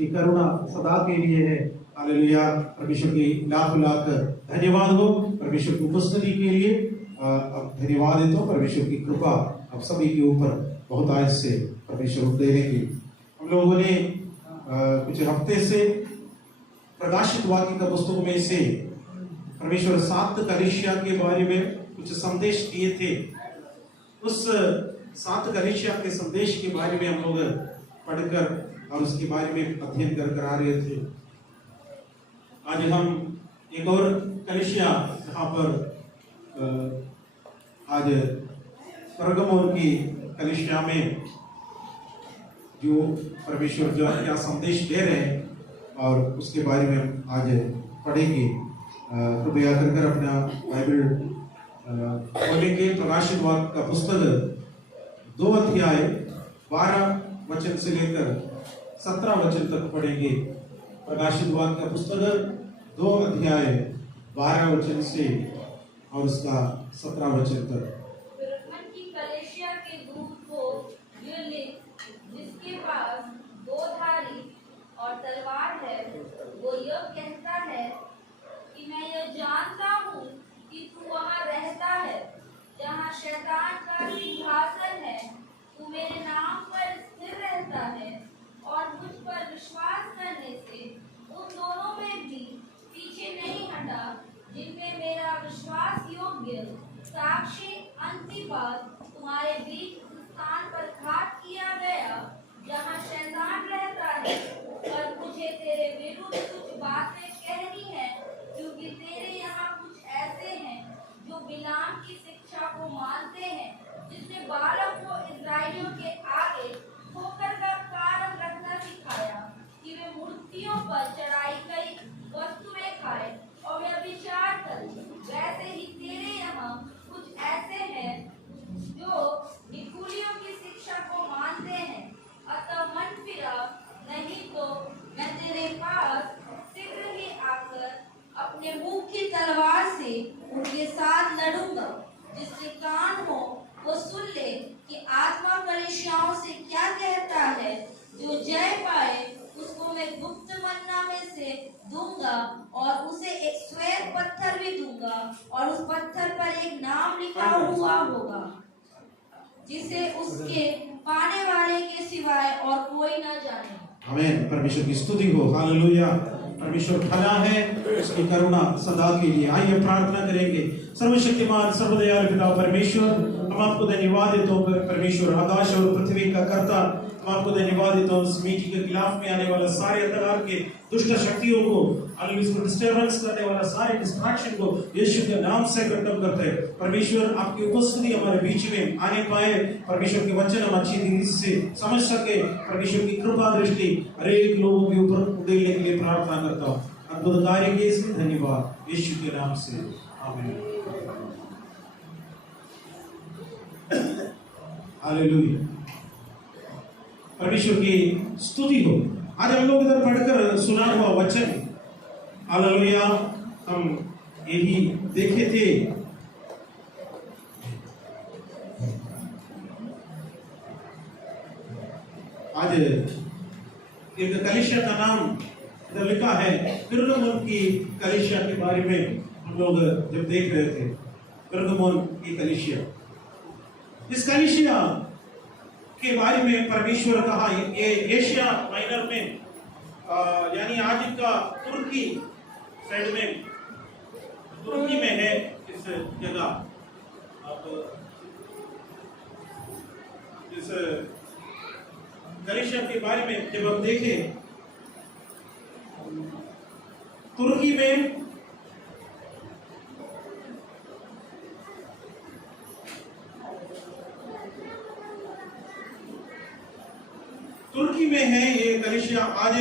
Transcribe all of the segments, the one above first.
उसकी करुणा सदा के लिए है। हालेलुया। परमेश्वर की लाख लाख धन्यवाद हो परमेश्वर की उपस्थिति के लिए। अब धन्यवाद है तो परमेश्वर की कृपा अब सभी के ऊपर बहुत आज से परमेश्वर देने की। हम लोगों ने कुछ हफ्ते से प्रकाशित वाक्य का पुस्तक में से परमेश्वर 7 कलीसिया के बारे में कुछ संदेश दिए थे। उस 7 कलीसिया के संदेश के बारे में हम लोग पढ़कर और उसके बारे में अध्ययन कर आ रहे थे। आज हम एक और कलीसिया जहाँ पर आज परगमोन की कलीसिया में जो परमेश्वर जो क्या संदेश दे रहे हैं और उसके बारे में हम आज पढ़ेंगे। कृपया कर अपना बाइबल खोलेंगे। प्रकाशित वाक्य का पुस्तक 2 अध्याय 12 वचन से लेकर 17 वचन तक पढ़ेंगे। प्रकाशित वाक्य का पुस्तक 2 अध्याय 12 वचन से और उसका 17 वचन तक। कलीसिया के दूत को ये लिख, जिसके पास 2 धारी और तलवार है, वो यह कहता है कि मैं यह जानता हूँ कि तू वहाँ रहता है जहाँ शैतान का सिंहासन है। तू मेरे नाम पर स्थिर रहता है और मुझ पर विश्वास करने से उन दोनों में भी पीछे नहीं हटा जिनमें मेरा विश्वास योग्य साक्षी अंतिपास तुम्हारे बीच उस स्थान पर घात किया गया जहाँ शैतान रहता है। पर मुझे तेरे विरुद्ध कुछ बातें कहनी है, क्योंकि तेरे यहाँ कुछ ऐसे हैं जो बिलाम की शिक्षा को मानते हैं, जिसने बालक को इस्राएलियों के आगे ठोकर का कारण रखना सिखाया कि वे मूर्तियों पर चढ़ाई गई वस्तुएं खाए और वे विचार करें। वैसे ही तेरे यहाँ कुछ ऐसे हैं जो निकुलियों की शिक्षा को मानते हैं। अतः मन फिरा, नहीं तो मैं तेरे पास शीघ्र ही आकर अपने मुंह की तलवार से उनके साथ लड़ूंगा। जिसके कान हो वो सुन ले कि आत्मा कलीसियाओं से क्या कहता है। जो जय पाए उसको मैं गुप्त मन्ना में से दूंगा और उसे एक श्वेत पत्थर भी दूंगा और उस पत्थर पर एक नाम लिखा हुआ होगा जिसे उसके पाने वाले के सिवाय और कोई न जाने। आमीन। परमेश्वर की स्तुति हो। हालेलुया। परमेश्वर भला है, उसकी करुणा सदा के लिए। आइए प्रार्थना करेंगे। सर्वशक्तिमान सर्वदयालु पिता परमेश्वर, हम आपको धन्यवाद देते हैं परमेश्वर, आकाश और पृथ्वी का कर्ता। हम आपको धन्यवाद देते हैं उस मीटिंग के खिलाफ में आने वाला सारे अंधकार के दुष्ट शक्तियों को, इसको डिस्टर्बेंस करने वाला सारे डिस्ट्रैक्शन को यीशु के नाम से खत्म करते हैं। परमेश्वर आपकी उपस्थिति हमारे बीच में आने पाए, परमेश्वर के वचन हम अच्छी तरीके से समझ सके। परमेश्वर की कृपा दृष्टि हर एक लोगों के ऊपर उड़ेलने के लिए प्रार्थना करता हूँ। अद्भुत कार्य के इसमें धन्यवाद यीशु के नाम से, आमीन। हालेलुया। परमेश्वर की स्तुति हो। आज हम लोग इधर पढ़कर सुना हुआ वचन, हालेलुया, हम यही देखे थे। आज एक कलीसिया का नाम इधर लिखा है, परगमोन की कलीसिया के बारे में हम लोग जब देख रहे थे। परगमोन की कलीसिया, इस कलीसिया के बारे में परमेश्वर कहा, ये एशिया माइनर में यानी आज का तुर्की साइड में, तुर्की में है इस जगह। अब इस कलीसिया के बारे में जब हम देखें, तुर्की में है ये कलीसिया। आज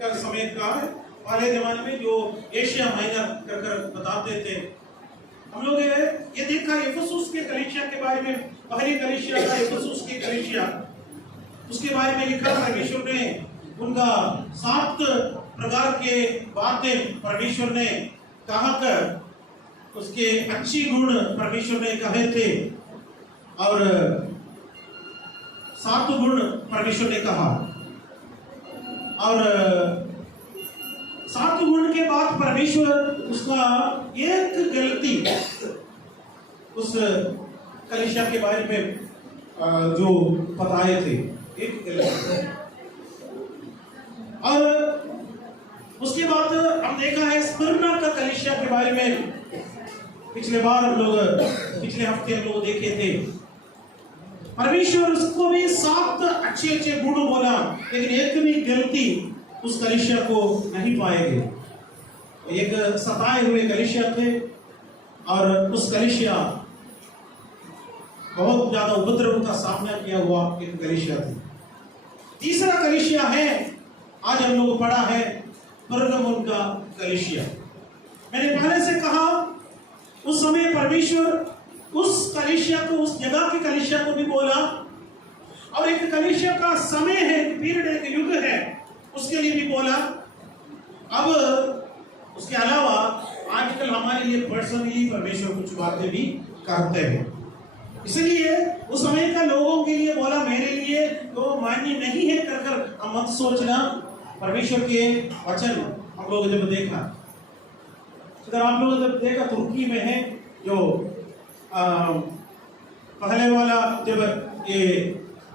का समय का है, पहले जमाने में जो एशिया माइनर कर बताते थे। हम लोग ये देखा इफिसुस के कलीसिया के बारे में, पहली कलीसिया का इफिसुस की कलीसिया, उसके बारे में लिखा परमेश्वर ने उनका 7 प्रकार के बातें परमेश्वर ने कहा कर, उसके अच्छी गुण परमेश्वर ने कहे थे और 7 गुण परमेश्वर ने कहा। और 7 गुण के बाद परमेश्वर उसका एक गलती उस कलीसिया के बारे में जो बताए थे, एक गलती। और उसके बाद हम देखा है स्मिर्ना का कलीसिया के बारे में। पिछले हफ्ते हम लोग देखे थे, परमेश्वर उसको भी 7 अच्छे गुण बोला, लेकिन एक भी गलती उस कलीसिया को नहीं पाएंगे। एक सताए हुए कलीसिया थे और उस कलीसिया बहुत ज्यादा उपद्रव का सामना किया हुआ एक कलीसिया थी। तीसरा कलीसिया है, आज हम लोग पढ़ा है परगमुन का कलीसिया। मैंने पहले से कहा उस समय परमेश्वर उस कलीसिया को, उस जगह के कलीसिया को भी बोला, और एक कलीसिया का समय है, पीरियड, एक युग है, उसके लिए भी बोला। अब उसके अलावा आजकल हमारे लिए पर्सनली परमेश्वर कुछ बातें भी करते हैं, इसलिए उस समय का लोगों के लिए बोला, मेरे लिए तो मान्य नहीं है कर हम मत सोचना। परमेश्वर के वचन हम लोग जब देखा, अगर आप लोग जब देखा तुर्की में है जो पहले वाला, जब ये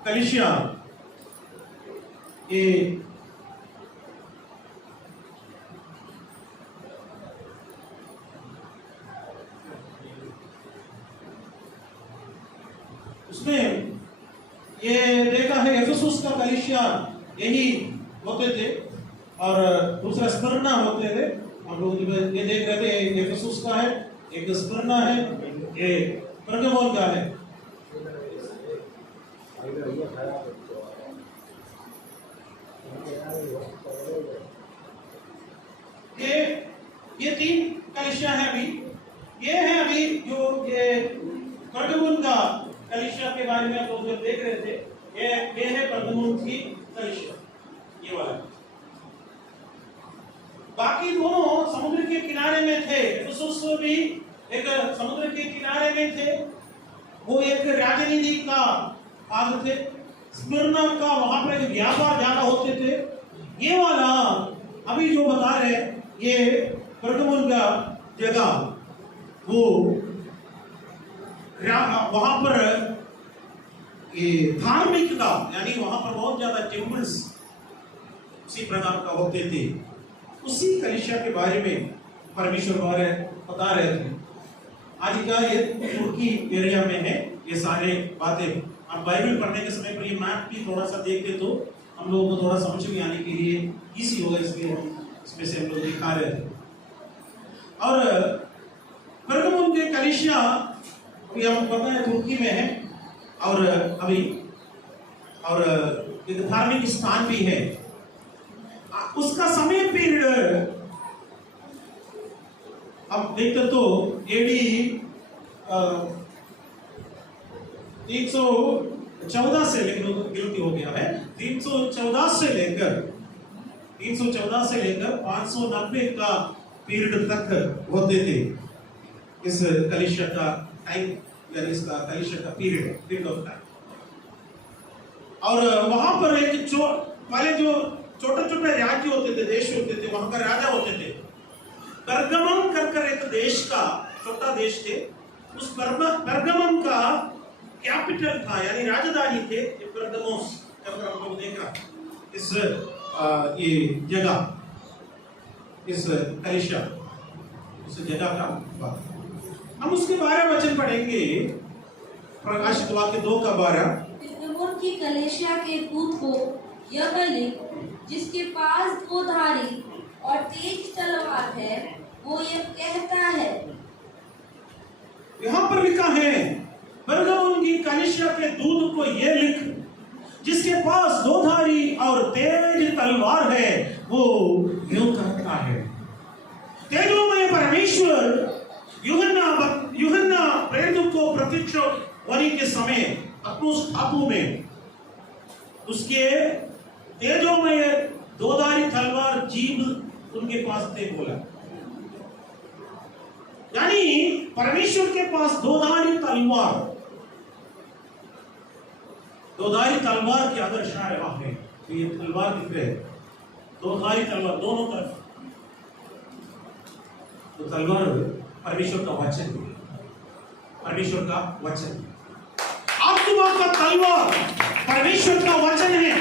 कलीसिया ये उसमें ये देखा है एफेसुस का कलीसिया यही होते थे और दूसरा स्मिर्ना होते थे। हम लोग ये देख रहे थे, एफेसुस का है, एक स्मिर्ना है, ये परगमुन का है। ये 3 कलीसिया है अभी। ये है अभी जो ये परगमुन का कलीसिया के बारे में आप लोग जब देख रहे थे, ये है परगमुन की कलीसिया, ये वाला। बाकी दोनों समुद्र के किनारे में थे। एफेसुस भी एक समुद्र के किनारे में थे, वो एक राजनीति का भाग थे। स्मिर्ना का वहां पर व्यापार ज्यादा होते थे। ये वाला अभी जो बता रहे, ये परगमुन का जगह, वो वहां पर ये धार्मिकता, यानी वहां पर बहुत ज्यादा टेम्पल्स उसी प्रकार का होते थे। उसी कलीसिया के बारे में परमेश्वर बारे बता रहे थे। आज का ये तुर्की एरिया में है ये सारे बातें। आप बाइबल पढ़ने के समय पर ये मैप भी थोड़ा सा देखते तो हम लोगों को थोड़ा समझ में आने के लिए इजी होगा, इसलिए हम इसमें से हम लोग दिखा रहे थे। और परगमुन के कलीसिया अभी हम पता है तुर्की में है, और अभी और एक धार्मिक स्थान भी है। उसका समय पीरियड अब देखते तो एडी 314 से, लेकिन गिनती हो गया है, 314 से लेकर 590 का पीरियड तक होते थे इस कलीसिया का टाइम, यानी इसका कलीसिया का पीरियड ऑफ टाइम। और वहां पर एक पहले जो छोटे छोटे राज्य होते थे, देश होते थे, वहां का राजा होते थे। परगमन कर एक देश का छोटा देश थे। उस परगमन का कैपिटल था, यानी राजधानी थे परगमोस। जब हम लोग देखा इस ये जगह, इस कलीसिया, इस जगह का बात, हम उसके 12 वचन पढ़ेंगे। प्रकाशित वाक्य 2 का 12। परगमुन की कलीसिया के दूत को यह लिख, जिसके पास 2 धारी और तेज तलवार है, वो यह कहता है। यहां पर लिखा है परगमुन की कलीसिया के दूत को यह लिख, जिसके पास 2 धारी और तेज तलवार है, वो यूं कहता है। तेजोमय परमेश्वर यूहन्ना प्रेरित को प्रत्यक्ष होने के समय अत्मोस टापू में उसके तेजोमय 2 धारी तलवार जीभ उनके पास थे बोला। यानी परमेश्वर के पास 2 धारी तलवार, 2 धारी तलवार की अगर शायद है तो ये तलवार दिख रहे, दो धारी तलवार दोनों तरफ। तो तलवार परमेश्वर का वचन है, परमेश्वर का वचन। आत्मा का तलवार परमेश्वर का वचन है।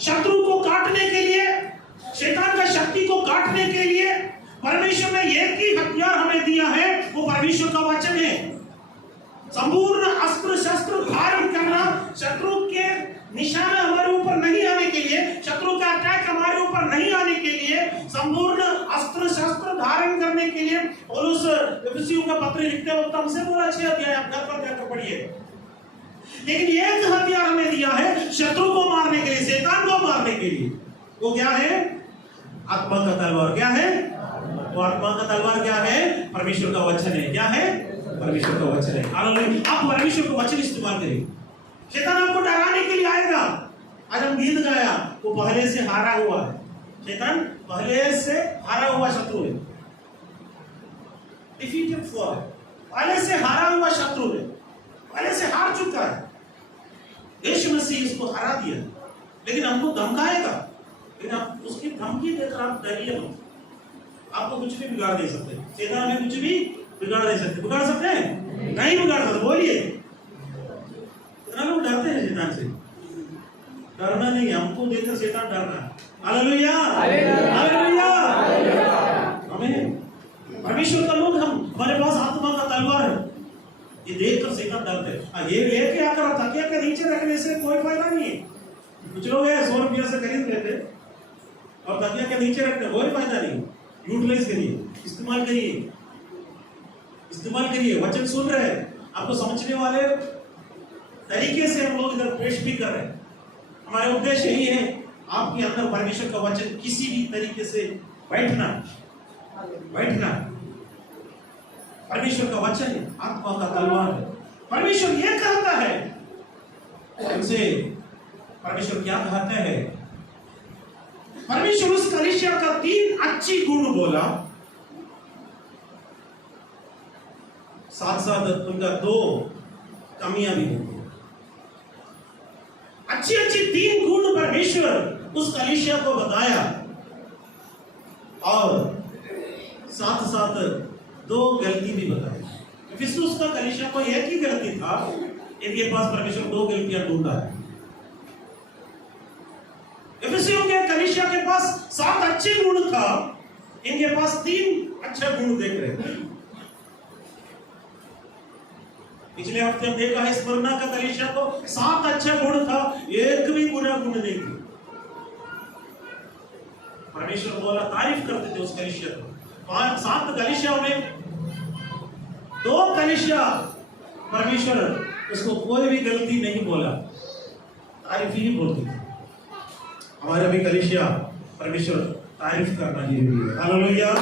शत्रु को काटने के लिए, शैतान का शक्ति को काटने के लिए परमेश्वर ने एक ही हथियार हमें दिया है, वो परमेश्वर का वचन है। संपूर्ण अस्त्र शस्त्र धारण करना, शत्रु के निशाना हमारे ऊपर नहीं आने के लिए, शत्रु का अटैक हमारे ऊपर नहीं आने के लिए, संपूर्ण अस्त्र शस्त्र धारण करने के लिए पौलुस एफिसियों का पत्र लिखते वक्त हमसे बोला 6 अध्याय आप घर पर जाकर पढ़िए। लेकिन एक हथियार हमें दिया है शत्रु को मारने के लिए, शैतान को मारने के लिए। वो क्या है? आत्मा का तलवार। क्या है वो? आत्मा का तलवार क्या है? परमेश्वर का वचन है। क्या है? परमेश्वर का वचन है। हालेलुया। आप परमेश्वर का वचन इस्तेमाल करिए। शैतान आपको डराने के लिए आएगा। आज हम गीत गाया, वो पहले से हारा हुआ है। शैतान पहले से हारा हुआ शत्रु है, डिफीटेड फॉर है, पहले से हारा हुआ शत्रु है, पहले से हार चुका है। यीशु मसीह इसको हरा दिया, लेकिन हमको धमकाएगा। लेकिन आप उसकी धमकी देकर आप डरिए मत। आपको कुछ भी बिगाड़ दे सकते हैं, शैतान हमें कुछ भी बिगाड़ दे सकते। बिगाड़ सकते हैं? नहीं बिगाड़ सकते। बोलिए, कितना लोग डरते हैं शैतान से? डरना नहीं, हमको देखकर शैतान डरना है। हालेलुया, हालेलुया, आमीन। परमेश्वर का लोग हम, हमारे पास आत्मा का तलवार है, ये देखकर शैतान डरते हैं। ये लेके आकर तकिया के नीचे रखने से कोई फायदा नहीं है। कुछ लोग 100 रुपया से खरीद लेते और तकिया के नीचे रखते, कोई फायदा नहीं। यूटिलाइज करिए, इस्तेमाल करिए, इस्तेमाल करिए। वचन सुन रहे हैं, आपको समझने वाले तरीके से हम लोग इधर पेश भी कर रहे हैं। हमारे उद्देश्य यही है, आपके अंदर परमेश्वर का वचन किसी भी तरीके से बैठना, बैठना। परमेश्वर का वचन है, आत्मा का तलवार है। परमेश्वर ये कहता है, उनसे परमेश्वर क्या कहता है? परमेश्वर उस कलीसिया का 3 अच्छी गुण बोला, साथ साथ उनका 2 कमियां भी बोली। अच्छी अच्छी 3 गुण परमेश्वर उस कलीसिया को बताया और साथ साथ 2 गलती भी बताई। इफिसुस का कलीसिया को एक ही गलती था, इनके पास परमेश्वर 2 गलतियां ढूंढा है। इफिसियों के कलीसिया के पास 7 अच्छे गुण था, इनके पास 3 अच्छे गुण देख रहे थे। पिछले हफ्ते हम देखा है स्मरणा का कलीसिया को 7 अच्छा गुण था, एक भी बुरा गुण नहीं था। परमेश्वर बोला, तारीफ करते थे उस कलीसिया को। 7 कलीसिया में 2 कलीसिया परमेश्वर उसको कोई भी गलती नहीं बोला, तारीफ ही बोलते थे। हमारे भी कलीसिया परमेश्वर तारीफ करना जरूरी है। Hallelujah,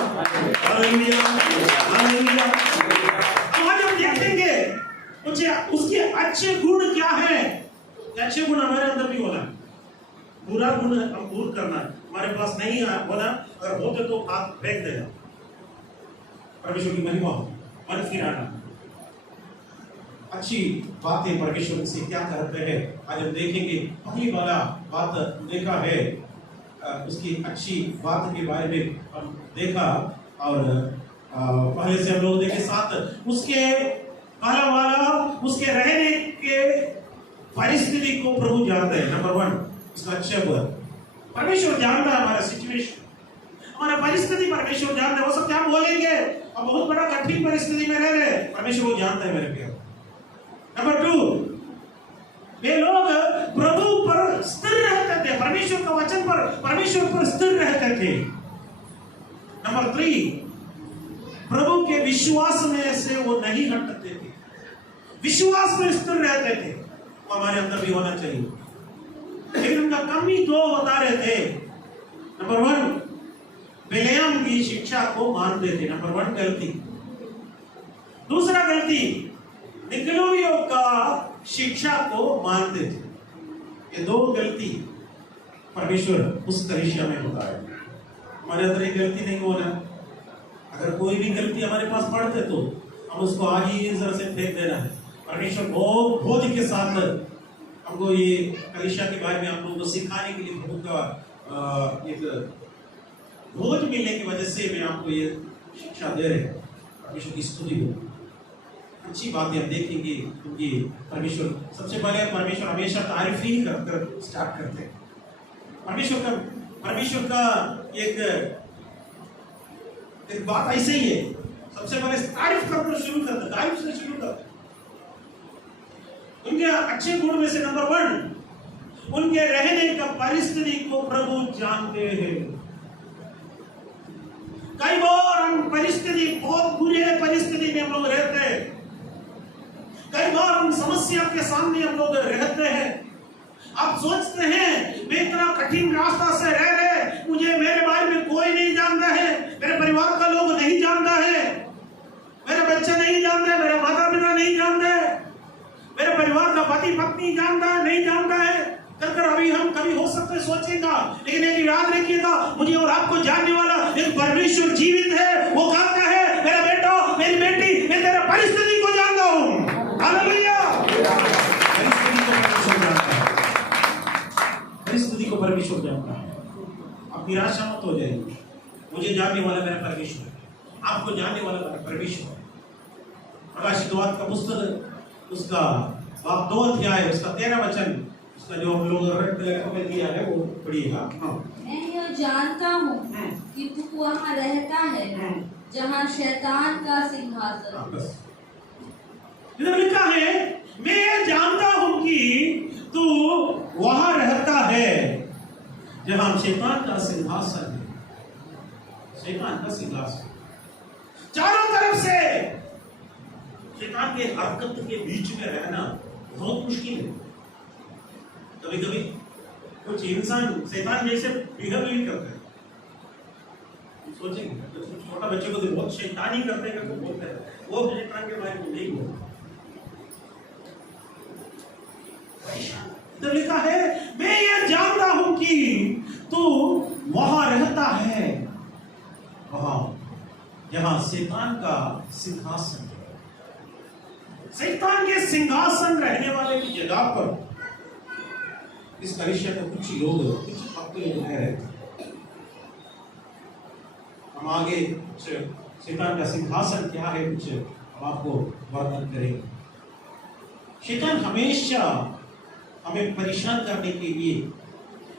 hallelujah, hallelujah. आज हम देखेंगे उसके अच्छे गुण क्या है। अच्छे गुण हमारे अंदर भी होना है, बुरा गुण हम दूर करना है। हमारे पास नहीं होना, अगर होते तो हाथ फेंक देना। परमेश्वर की महिमा हो, मन फिराना, अच्छी बातें परमेश्वर से क्या कहते हैं आज हम देखेंगे। पहली वाला बात देखा है, उसकी अच्छी बात के बारे में हम देखा और पहले से हम लोग देखे। साथ उसके पहला वाला उसके रहने के परिस्थिति को प्रभु जानता है। नंबर 1 उसका अच्छा गुण, परमेश्वर जानता है हमारा सिचुएशन, हमारा परिस्थिति परमेश्वर जानता है। वो सब क्या बोलेंगे, अब बहुत बड़ा कठिन परिस्थिति में रह रहे, परमेश्वर वो जानता है मेरे प्यार। नंबर 2 वे लोग प्रभु पर स्थिर रहते थे, परमेश्वर का वचन पर, परमेश्वर पर स्थिर रहते थे। नंबर 3 प्रभु के विश्वास में से वो नहीं हटते थे, विश्वास में स्थिर रहते थे। वो हमारे अंदर भी होना चाहिए। लेकिन उनका कमी 2 बता रहे थे। नंबर 1 बिलेयम की शिक्षा को मानते थे। नंबर 1 गलती। दूसरा गलती, निकलोइयों का शिक्षा को मानते थे। ये 2 गलती परमेश्वर उस कलीसिया में होता है। हमारे अंदर एक गलती नहीं होना। अगर कोई भी गलती हमारे पास पड़ते तो हम उसको आगे इस तरह से फेंक देना है। परमेश्वर बहुत बोझ के साथ हमको ये कलीसिया के बारे में हम लोगों को सिखाने के लिए प्रभु का एक भोज मिलने की वजह से मैं आपको ये शिक्षा दे रहे हैं। परमेश्वर की स्तुति हो। अच्छी बातें हम देखेंगे क्योंकि परमेश्वर सबसे पहले परमेश्वर हमेशा तारीफ ही कर स्टार्ट करते हैं। परमेश्वर का एक बात ऐसे ही है, सबसे पहले तारीफ करना शुरू करते, तारीफ से शुरू करते। उनके अच्छे गुण में से नंबर 1, उनके रहने का परिस्थिति को प्रभु जानते हैं। कई बार हम परिस्थिति, बहुत बुरे परिस्थिति में हम लोग रहते हैं, कई बार हम समस्या के सामने हम लोग रहते हैं। आप सोचते हैं मैं इतना कठिन रास्ता से रह रहे, मुझे मेरे बारे में कोई नहीं जानता है, मेरे परिवार का लोग नहीं जानता है, मेरे बच्चे नहीं जानते, मेरे माता पिता नहीं जानते, मेरे परिवार का पति पत्नी जानता है नहीं जानता है, कर अभी हम कभी हो सकते सोचेगा। लेकिन एक याद रखिएगा, मुझे और आपको जानने वाला एक परमेश्वर जीवित है। वो कहता है मेरा बेटा मेरी बेटी, मैं तेरे परिस्थिति को जानता हूँ। हालेलुया। परिस्थिति को परमेश्वर जानता है। आप निराशा मत हो जाइए। मुझे जानने वाला मेरा परमेश्वर है, आपको जानने वाला मेरा परमेश्वर है। प्रकाशित वाक्य का पुस्तक उसका 2 अध्याय उसका 13 वचन, उसका जो हम लोग रेड कलर में दिया है वो पढ़िएगा। मैं यह जानता हूँ कि तू वहाँ रहता है जहाँ शैतान का सिंहासन। इधर लिखा है मैं ये जानता हूँ कि तू वहाँ रहता है जहाँ शैतान का सिंहासन है। शैतान का सिंहासन चारों तरफ से शैतान के हरकत के बीच में रहना बहुत मुश्किल है। कभी कभी कुछ इंसान शैतान जैसे बिहेव नहीं करते हैं। सोचेंगे तो छोटा बच्चे को तो बहुत शैतानी करते हैं तो बोलते हैं, वो शैतान के बारे में नहीं बोलते। तो लिखा है मैं ये जानता हूं कि तू वहां रहता है, वहां जहां शैतान का सिंहासन है। शैतान के सिंहासन रहने वाले की जगह पर इस कलीसिया में कुछ लोग, कुछ भक्त लोग रह रहे थे। हम आगे शैतान का सिंहासन क्या है कुछ हम आपको वर्णन करेंगे। शैतान हमेशा हमें परेशान करने के लिए,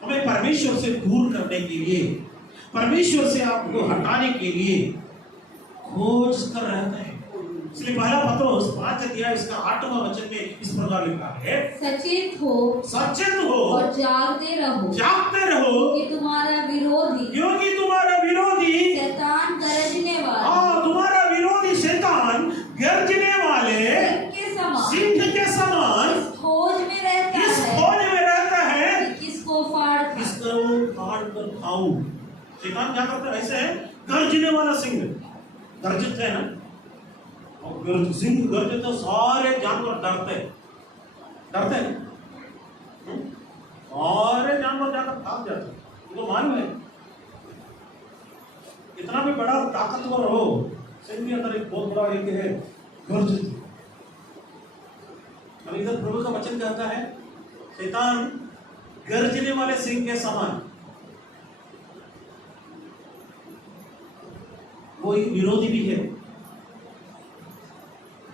हमें परमेश्वर से दूर करने के लिए, परमेश्वर से आपको हटाने के लिए खोज कर रहता है। इसलिए पहला पत्रोस 5 अध्याय उसका 8वां वचन में इस प्रकार लिखा है, सचेत हो और जागते रहो कि तुम्हारा विरोधी, क्योंकि तुम्हारा विरोधी शैतान गरजने वाला, तुम्हारा विरोधी शैतान गरजने वाले सिंह के समान इस खोज में रहता है कि किसको फाड़ कर खाऊं। शैतान क्या करता है? ऐसे है गरजने वाला सिंह, गर्जित है ना, और सिंह गर्जे तो सारे जानवर डरते हैं, सारे जानवर जाकर भाग जाते हैं। तो मालूम है इतना भी बड़ा ताकतवर हो, सिंह के अंदर एक बहुत बड़ा एक है गर्जित। अब इधर प्रभु का वचन कहता है शैतान गर्जने वाले सिंह के समान, वो एक विरोधी भी है,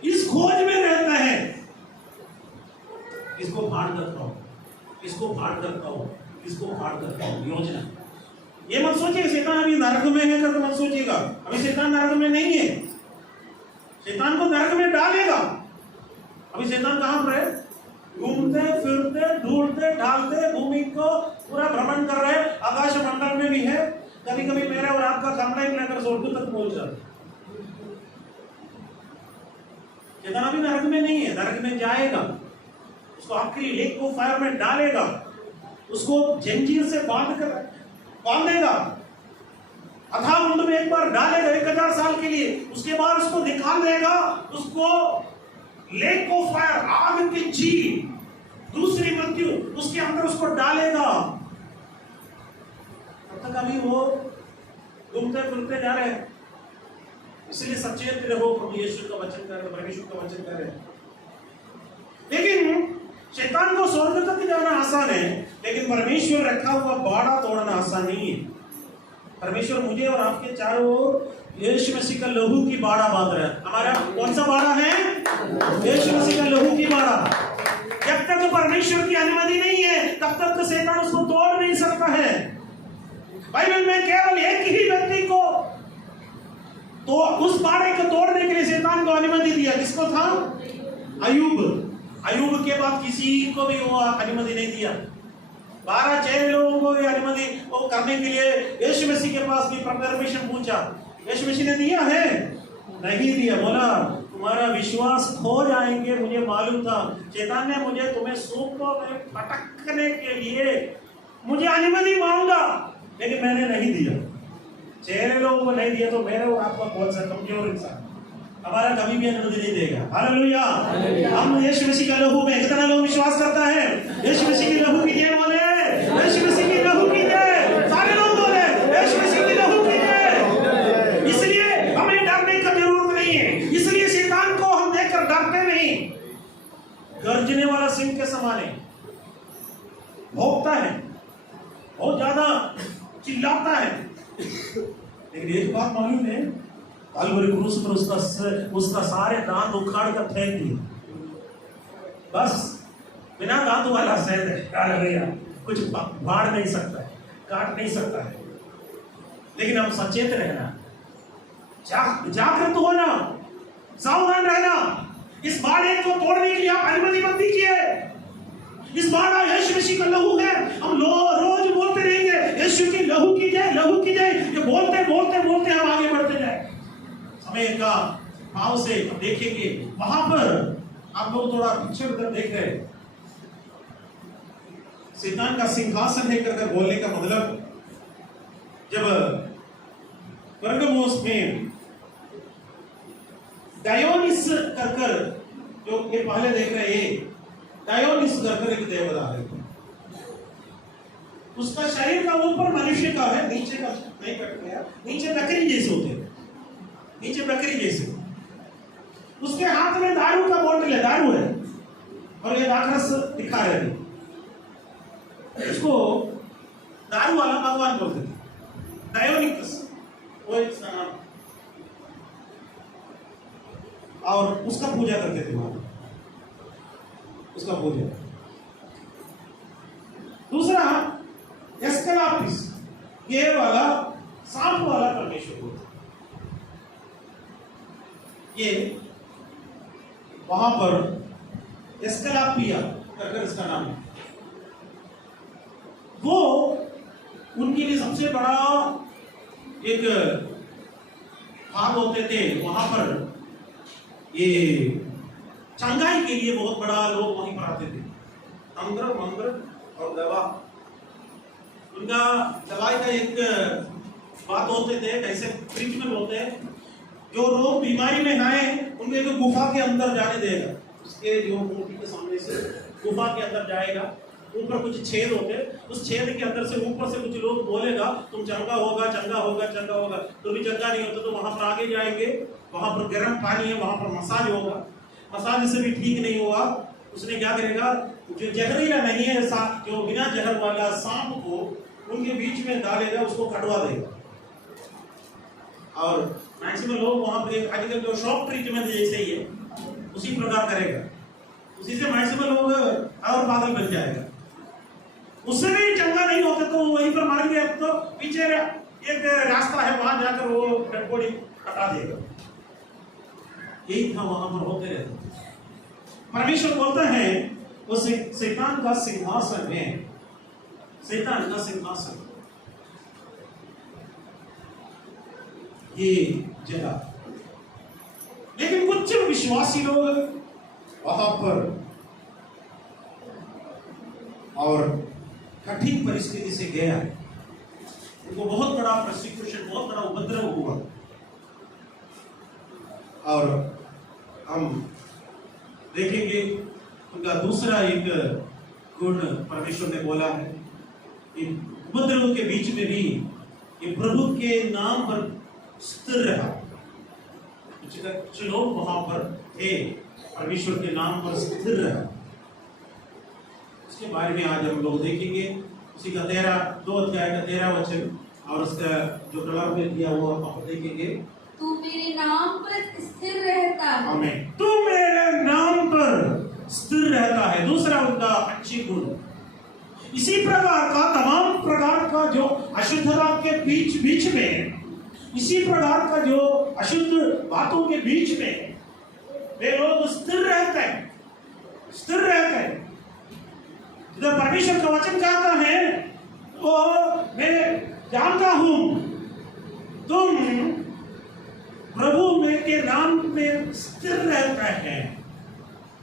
इस खोज में रहता है इसको फाड़ कर खाओ, इसको फाड़ कर खाओ, इसको फाड़ कर खाओ। योजना ये मत सोचिए शैतान अभी नरक में है तो मत सोचिएगा, अभी शैतान नरक में नहीं है। शैतान को नरक में डालेगा। अभी शैतान कहां पर है? घूमते फिरते ढूंढते ढालते भूमि को पूरा भ्रमण कर रहे, आकाश मंडल में भी है, कभी कभी मेरे और आपका कंप्लेंट लेकर स्वर्ग तक पहुंच जाता। शैतान अभी नरक में नहीं है, नरक में जाएगा, उसको आखिरी लेक को फायर में डालेगा, उसको जंजीर से बांधेगा, अथाह कुंड में एक बार डालेगा 1000 साल के लिए, उसके बाद उसको निकाल देगा, उसको लेक को फायर, आग की झील, दूसरी मृत्यु, उसके अंदर उसको डालेगा। तब तक अभी वो घूमते फिरते जा रहे हैं। इसलिए सचेत रहो, प्रभु यीशु का वचन कर रहे, परमेश्वर का वचन कर रहे हैं। लेकिन शैतान को स्वर्ग तक जाना आसान है, लेकिन परमेश्वर रखा हुआ बाड़ा तोड़ना आसान नहीं है। परमेश्वर मुझे और आपके चारों ओर यीशु मसीह का लहू की बाड़ा बांध रहा है। हमारा कौन सा बाड़ा है? यीशु मसीह का लहू की बाड़ा। जब तक तो परमेश्वर की अनुमति नहीं है तब तक तो शैतान उसको तोड़ नहीं सकता है। बाइबल में केवल एक ही व्यक्ति को तो उस बाड़े को तोड़ने के लिए शैतान को अनुमति दिया। किसको था? अय्यूब। अय्यूब के बाद किसी को भी वो अनुमति नहीं दिया। 12 चेहरे लोगों को अनुमति वो करने के लिए यीशु मसीह के पास भी परमिशन पूछा। यीशु मसीह ने दिया है? नहीं दिया। बोला तुम्हारा विश्वास खो जाएंगे, मुझे मालूम था। शैतान ने मुझे तुम्हें सूपों में पटकने के लिए मुझे अनुमति मांगा, लेकिन मैंने नहीं दिया। चेहरे लोगों को नहीं दिया तो मेरे और आपका कौन सा कमजोर इंसान हमारा कभी भी अनुमति नहीं देगा। हालेलुया। हम यीशु मसीह का लहू में कितना लोग विश्वास करता है? यीशु मसीह के लहू की जय बोले, यीशु मसीह के लहू की जय। सारे लोग बोले यीशु मसीह के लहू की जय। इसलिए हमें डरने की जरूरत नहीं है। इसलिए शैतान को हम देखकर डरते नहीं। गर्जने वाला सिंह के समान है, भौंकता है, बहुत ज्यादा चिल्लाता है, लेकिन एक बात मालूम है, काल्वरी क्रूस पर उसका सारे दांत उखाड़ कर फेंक दिए। बस बिना दांत वाला शहद है। हालेलुया। कुछ फाड़ नहीं सकता है, काट नहीं सकता है। लेकिन हम सचेत रहना, जागृत होना, सावधान रहना। इस बाड़े को तोड़ने के लिए आप अनुमति मत दीजिए। इस बाड़ा यीशु मसीह का लहू है। हम रोज बोलते रहेंगे यीशु की लहू की जय, लहू की जय। ये बोलते बोलते बोलते हम आगे बढ़ते जाए। समय का भाव से देखेंगे, वहां पर आप लोग थोड़ा पीछे उधर देख रहे हैं। शैतान का सिंहासन है करके बोलने का मतलब, जब परगमोस में डायोनिस कर जो ये पहले देख रहे हैं, डायोनिस कर एक देवता है। उसका शरीर का ऊपर मनुष्य का है, नीचे का नहीं कट गया। नीचे बकरी जैसे होते हैं, नीचे बकरी जैसे। उसके हाथ में दारू का बोतल है, दारू है, और ये दाखरस दिखा रहे थे। इसको दारू वाला भगवान बोलते थे, डायोनिकस वो इसका नाम। और उसका पूजा करते थे वहां, उसका पूजा। दूसरा एस्कलापिस, ये वाला सांप वाला परमेश्वर होता। ये वहां पर एस्कलापिया करके इसका नाम है। वो उनके लिए सबसे बड़ा एक भाग होते थे। वहां पर ये चंगाई के लिए बहुत बड़ा लोग वहीं पर आते थे। अंग्र मंग्र और दवा, उनका दवाई का एक बात होते थे, कैसे ट्रीटमेंट होते हैं। जो लोग बीमारी में आए उनके तो गुफा के अंदर जाने देगा, उसके जो मूर्ति के सामने से गुफा के अंदर जाएगा। ऊपर कुछ छेद होते, उस छेद के अंदर से ऊपर से कुछ लोग बोलेगा तुम चंगा होगा, चंगा होगा, चंगा होगा। तो भी चंगा नहीं होता तो वहां पर आगे जाएंगे, वहां पर गर्म पानी है, वहां पर मसाज होगा। मसाज से भी ठीक नहीं हुआ, उसने क्या करेगा, जो जहरीला नहीं है, जो बिना जहर वाला सांप को उनके बीच में डालेगा, उसको कटवा देगा। और मैक्सिमम लोग वहां पर आजकल जो शॉक ट्रीटमेंट जैसे ही है उसी प्रकार करेगा, उसी से मैक्सिमम लोग और पागल बन जाएगा। उससे भी चंगा नहीं होता तो वहीं पर मार गया तो पीछे एक रास्ता है, वहां जाकर वो डेड बॉडी हटा देगा। यही था वहां पर होते रहते। परमेश्वर बोलता है वो शैतान का सिंहासन है, शैतान का सिंहासन ये जगह। लेकिन कुछ विश्वासी लोग वहां पर और कठिन परिस्थिति से गया, उनको बहुत बड़ा प्रोसिक्यूशन, बहुत बड़ा उपद्रव हुआ। और हम देखेंगे उनका दूसरा एक गुण परमेश्वर ने बोला है कि उपद्रव के बीच में भी ये प्रभु के नाम पर स्थिर रहा। कुछ लोग वहां पर थे, परमेश्वर के नाम पर स्थिर रहा। उसके बारे में आज हम लोग देखेंगे। उसी का 2 अध्याय का 13 वचन और उसका जो प्रलाप में दिया वो आप देखेंगे। तू मेरे नाम पर स्थिर रहता है। आमीन। तू मेरे नाम पर स्थिर रहता है। दूसरा उनका अच्छी गुण। इसी प्रकार का तमाम प्रकार का जो अशुद्धता के बीच में, इसी प्रकार का जो अशुद्ध बातों के बीच में वे लोग स्थिर रहते हैं, स्थिर रहते हैं। जब परमेश्वर का वचन कहता है तो मैं जानता हूं तुम प्रभु में के नाम में स्थिर रहता है।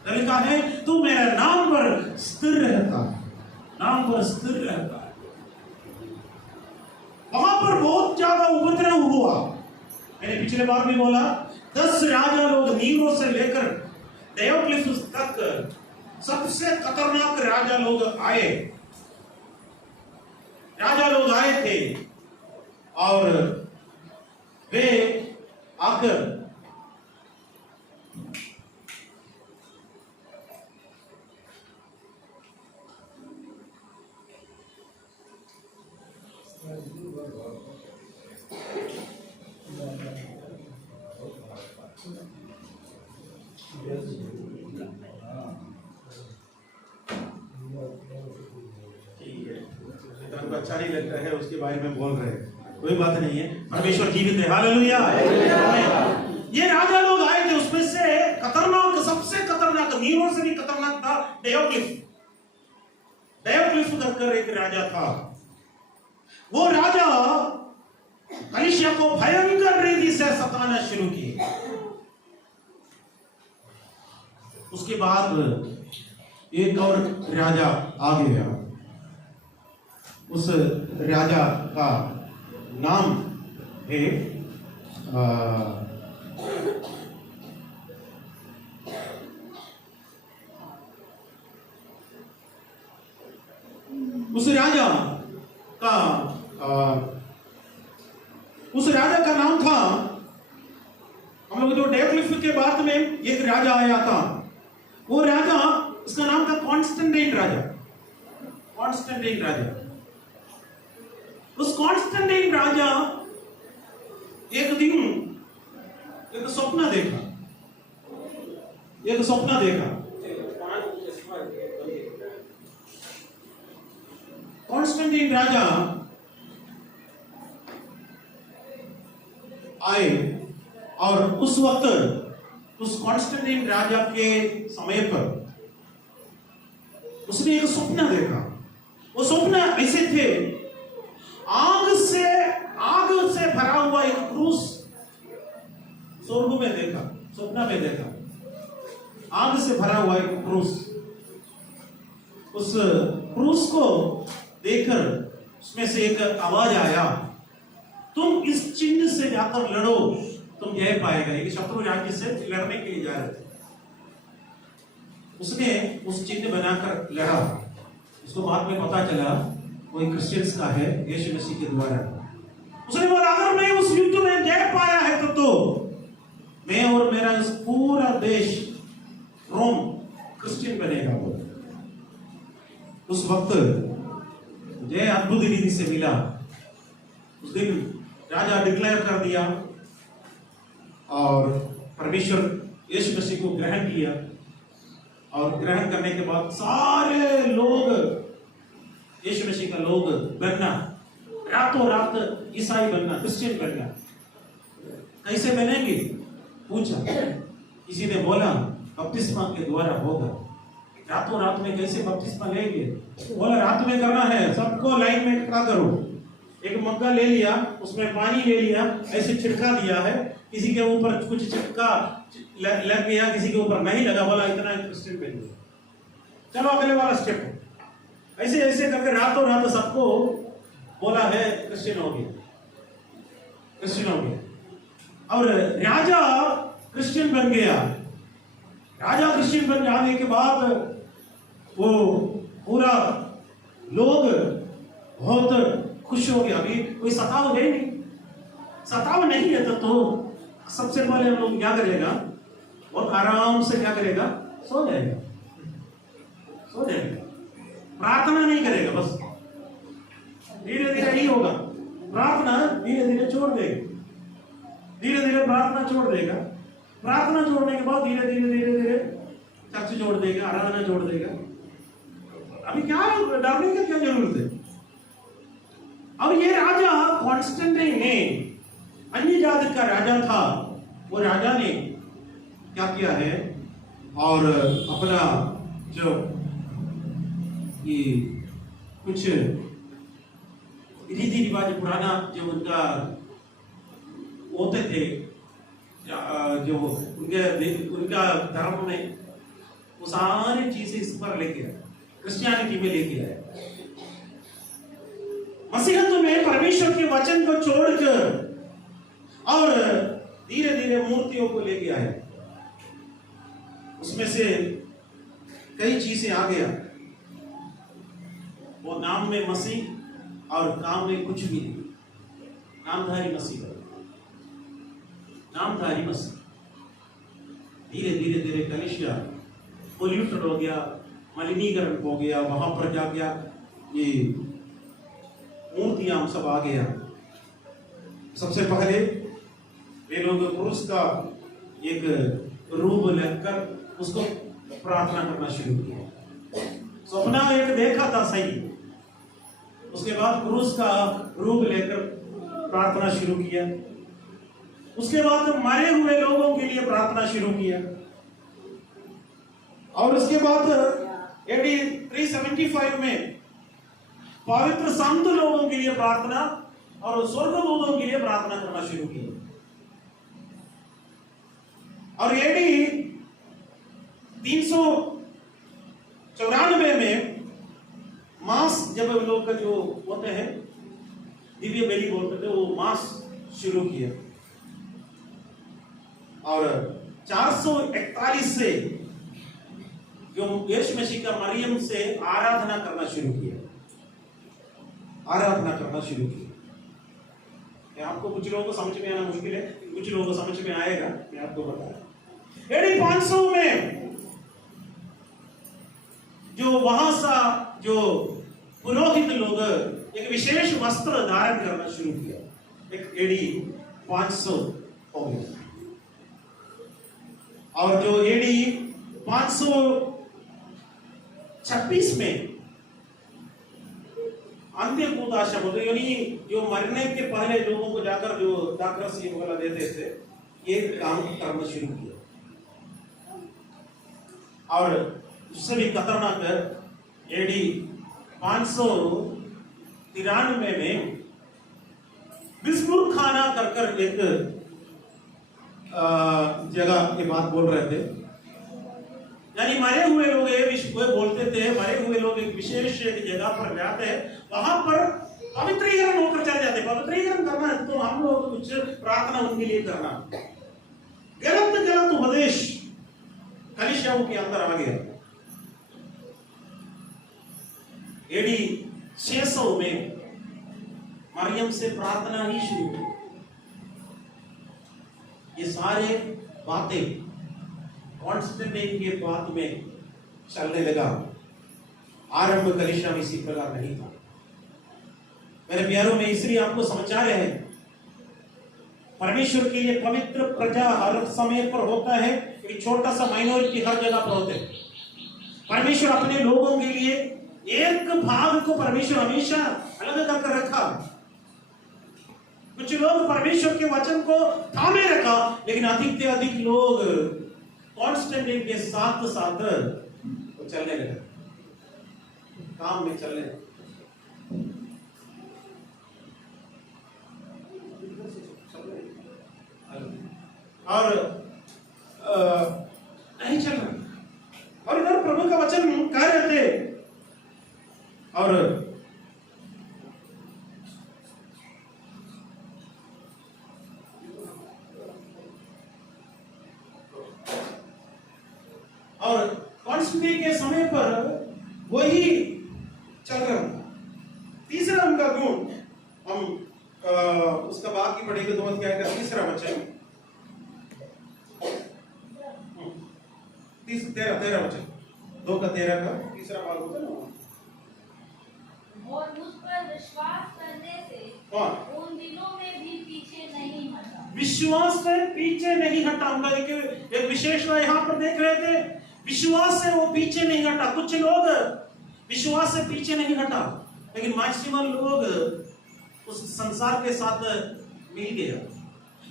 लिखा है तू मेरे नाम पर स्थिर रहता है, नाम पर स्थिर रहता है। वहां पर बहुत ज्यादा उपद्रव हुआ। मैंने पिछले बार भी बोला 10 राजा लोग नीरो से लेकर डायोक्लिफस तक सबसे खतरनाक राजा लोग आए, राजा लोग आए थे और वे आकर अच्छा नहीं लगता है उसके बारे में बोल रहे हैं, कोई बात नहीं है। परमेश्वर जीवित है, हालेलुया। ये राजा लोग आए थे, उसमें से खतरनाक, सबसे खतरनाक, नीरो से भी खतरनाक था डायोक्लिफ। डायोक्लिफ करकर एक राजा था। वो राजा कलीसिया को भयंकर रीति से सताना शुरू किया। उसके बाद एक और राजा आ गया। उस राजा का नाम है उस राजा का नाम था, हम लोग जो डायोक्लिफ के बाद में एक राजा आया था, वो राजा, उसका नाम था कॉन्स्टेंटाइन राजा। कॉन्स्टेंटाइन राजा। उस कॉन्स्टेंटाइन राजा एक दिन एक सपना देखा, एक सपना देखा। कॉन्स्टेंटाइन राजा आए और उस वक्त उस कॉन्स्टेंटाइन राजा के समय पर उसने एक सपना देखा। वो सपना ऐसे थे, आग से भरा हुआ एक क्रूस स्वर्ग में देखा, सपना में देखा, आग से भरा हुआ एक क्रूस। उस क्रूस को देखकर उसमें से एक आवाज आया, तुम इस चिन्ह से जाकर लड़ो, तुम जय पाएगा। एक शत्रु राज्य से लड़ने के लिए जा रहे थे। उसने उस चिन्ह बनाकर लड़ा। उसको बाद में पता चला वो एक क्रिश्चियंस का है, यीशु मसीह के द्वारा। उसने बोला अगर मैं उस युद्ध में जय पाया है तो मैं और मेरा इस पूरा देश रोम क्रिश्चियन बनेगा। वो उस वक्त मुझे अद्भुत रीति से मिला। उस दिन राजा डिक्लेयर कर दिया और परमेश्वर यीशु मसीह को ग्रहण किया। और ग्रहण करने के बाद सारे लोग यीशु मसीह का लोग बनना, रातों रात ईसाई बनना, क्रिश्चियन बनना। कैसे बनेंगे पूछा। किसी ने बोला बपतिस्मा के द्वारा होगा। रातों रात में कैसे बपतिस्मा लेंगे? बोला रात में करना है, सबको लाइन में खड़ा करो। एक मग्गा ले लिया, उसमें पानी ले लिया, ऐसे छिड़का दिया है। किसी के ऊपर कुछ छिटका लग गया, किसी के ऊपर नहीं लगा। बोला इतना क्रिश्चियन बन गया, चलो अगले वाला स्टेप। ऐसे ऐसे करके रातों रात सबको बोला है क्रिश्चियन हो गया, क्रिश्चियन हो गया। और राजा क्रिश्चियन बन गया। राजा क्रिश्चियन बन जाने के बाद वो पूरा लोग बहुत खुश हो गया। अभी कोई सताव है नहीं, सताव नहीं है तो सबसे पहले हम लोग क्या करेगा, और आराम से क्या करेगा, सो जाएगा, सो जाएगा। प्रार्थना नहीं करेगा, बस धीरे धीरे ही होगा। प्रार्थना धीरे धीरे छोड़ देगा, धीरे धीरे प्रार्थना छोड़ देगा। प्रार्थना छोड़ने के बाद धीरे धीरे धीरे धीरे चर्च छोड़ देगा, आराधना छोड़ देगा। अभी क्या डरने की क्या जरूरत है? अब ये राजा कॉन्स्टेंटाइन ने, अन्य जाति का राजा था, वो राजा ने क्या किया है, और अपना जो ये कुछ रीति रिवाज पुराना जो उनका होते थे, जो उनका धर्म में, वो सारी चीजें इस पर लेके आए, क्रिश्चियनिटी में लेके आए। मसीहत्व में परमेश्वर के वचन को छोड़कर और धीरे धीरे मूर्तियों को लेके आए। उसमें से कई चीजें आ गया, वो नाम में मसीह और काम में कुछ भी नहीं। नामधारी मसीह, नामधारी मसीह। धीरे धीरे धीरे कलीसिया पोल्यूटेड हो गया, मलिनीकरण हो गया, वहां पर क्या गया, ये मूर्तियां सब आ गया। सबसे पहले वे लोग क्रूस का एक रूप लेकर उसको प्रार्थना करना शुरू किया। सपना एक देखा था सही, उसके बाद क्रूस का रूप लेकर प्रार्थना शुरू किया। उसके बाद मरे हुए लोगों के लिए प्रार्थना शुरू किया, और उसके बाद एडी 375 में पवित्र संत लोगों के लिए प्रार्थना और स्वर्गदूतों के लिए प्रार्थना करना शुरू किया। और एडी 394 में मास, जब लोग का जो होते हैं दिव्य बलि बोलते थे, वो मास शुरू किया। और 441 से जो यीशु मसीह का मरियम से आराधना करना शुरू किया, आराधना करना शुरू किया। आपको कुछ लोगों को समझ में आना मुश्किल है, कुछ लोगों को समझ में आएगा, मैं आपको बता रहा हूं। एडी 500 में जो वहां सा जो पुरोहित लोग एक विशेष वस्त्र धारण करना शुरू किया, एक एडी 500 हो गया। और जो एडी 526 में अंत्य कुदाशा बोलते, यानी जो मरने के पहले लोगों को जाकर जो दाखरस ये वगैरह देते थे, ये काम करना शुरू किया। और उससे भी खतरनाक एडी 593 में बिस्कुट खाना कर एक जगह ये बात बोल रहे थे, यानी मरे हुए लोग बोलते थे, मरे हुए लोग एक विशेष एक जगह पर जाते हैं, वहां पर पवित्रीकरण होकर चले जाते। पवित्रीकरण करना है तो हम लोग कुछ प्रार्थना उनके लिए करना। गलत गलत उपदेश कलीसियाओं के अंदर आ गया। एडी 600 में मरियम से प्रार्थना ही शुरू की। ये सारे बातें कॉन्स्टेंटाइन के बाद में चलने लगा। आरंभ कलीसिया में इसी प्रकार नहीं था। मेरे प्यारों में इसलिए आपको समझा रहे हैं, परमेश्वर के लिए पवित्र प्रजा हर समय पर होता है, एक छोटा सा माइनॉरिटी हर जगह पर होते हैं। परमेश्वर अपने लोगों के लिए एक भाग को परमेश्वर हमेशा अलग करके रखा। कुछ लोग परमेश्वर के वचन को थामे रखा, लेकिन अधिक से अधिक लोग कॉन्स्टेंटाइन के साथ साथ चलने लगे, काम में चलने लगे। और नहीं चल रहा। और इधर प्रभु का वचन कह रहे थे, और कॉन्स्टेंटाइन के समय पर वही चल रहा। तीसरा उनका गुण, हम उसका बाकी पढ़ेंगे, दो अध्याय का तीसरा वचन, 13 वचन, 2 का 13 का तीसरा भाग होता है ना। और मुझ पर विश्वास करने से और उन दिनों में भी पीछे नहीं हटा। विश्वास से पीछे नहीं हटा। हम एक विशेषता यहाँ पर देख रहे थे, विश्वास से वो पीछे नहीं हटा। कुछ लोग विश्वास से पीछे नहीं हटा, लेकिन मैक्सिमम लोग उस संसार के साथ मिल गया।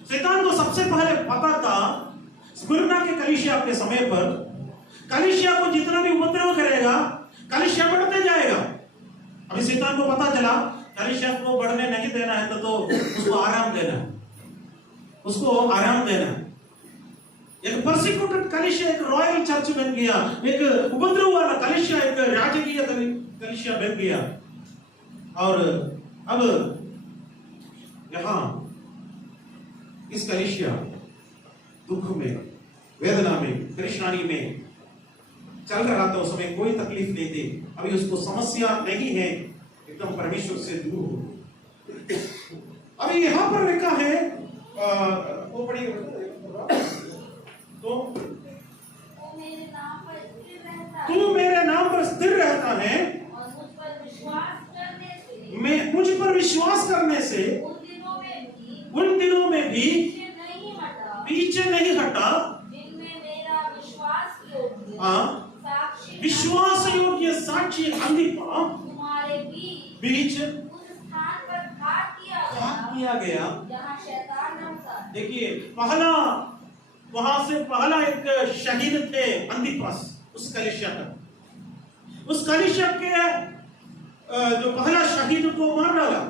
शैतान को सबसे पहले पता था स्मुरना के कलीसिया के समय पर, कलीसिया को जितना भी उपद्रव करेगा कलीसिया बढ़ते जाएगा। अभी शैतान को पता चला कलीसिया को बढ़ने नहीं देना है तो उसको आराम देना है, उसको आराम देना है। एक परसिक्यूटेड कलीसिया एक रॉयल चर्च बन गया, एक उपद्रव वाला कलीसिया एक राजकीय कलीसिया बन गया। और अब यहां इस कलीसिया दुख में, वेदना में, परेशानी में चल रहा था। उस समय कोई तकलीफ नहीं थी, अभी उसको समस्या नहीं है, एकदम परमेश्वर से दूर हो। अभी यहां पर लिखा है वो पढ़िए तो तू मेरे नाम पर स्थिर रहता है तू मेरे नाम पर स्थिर रहता है और मुझ पर विश्वास करने से मैं मुझ पर विश्वास करने से उन दिनों में भी पीछे नहीं हटा, जिनमें मेरा विश्वास योग्य साक्षी विश्वास योग्य साक्षी अंधिपा तुम्हारे बीच उस स्थान पर घात किया गया जहाँ शैतान रहता है। देखिए पहला, वहां से पहला एक शहीद थे अंतिपस, उस कलीसिया का, उस कलीसिया के जो पहला शहीद को मार डाला,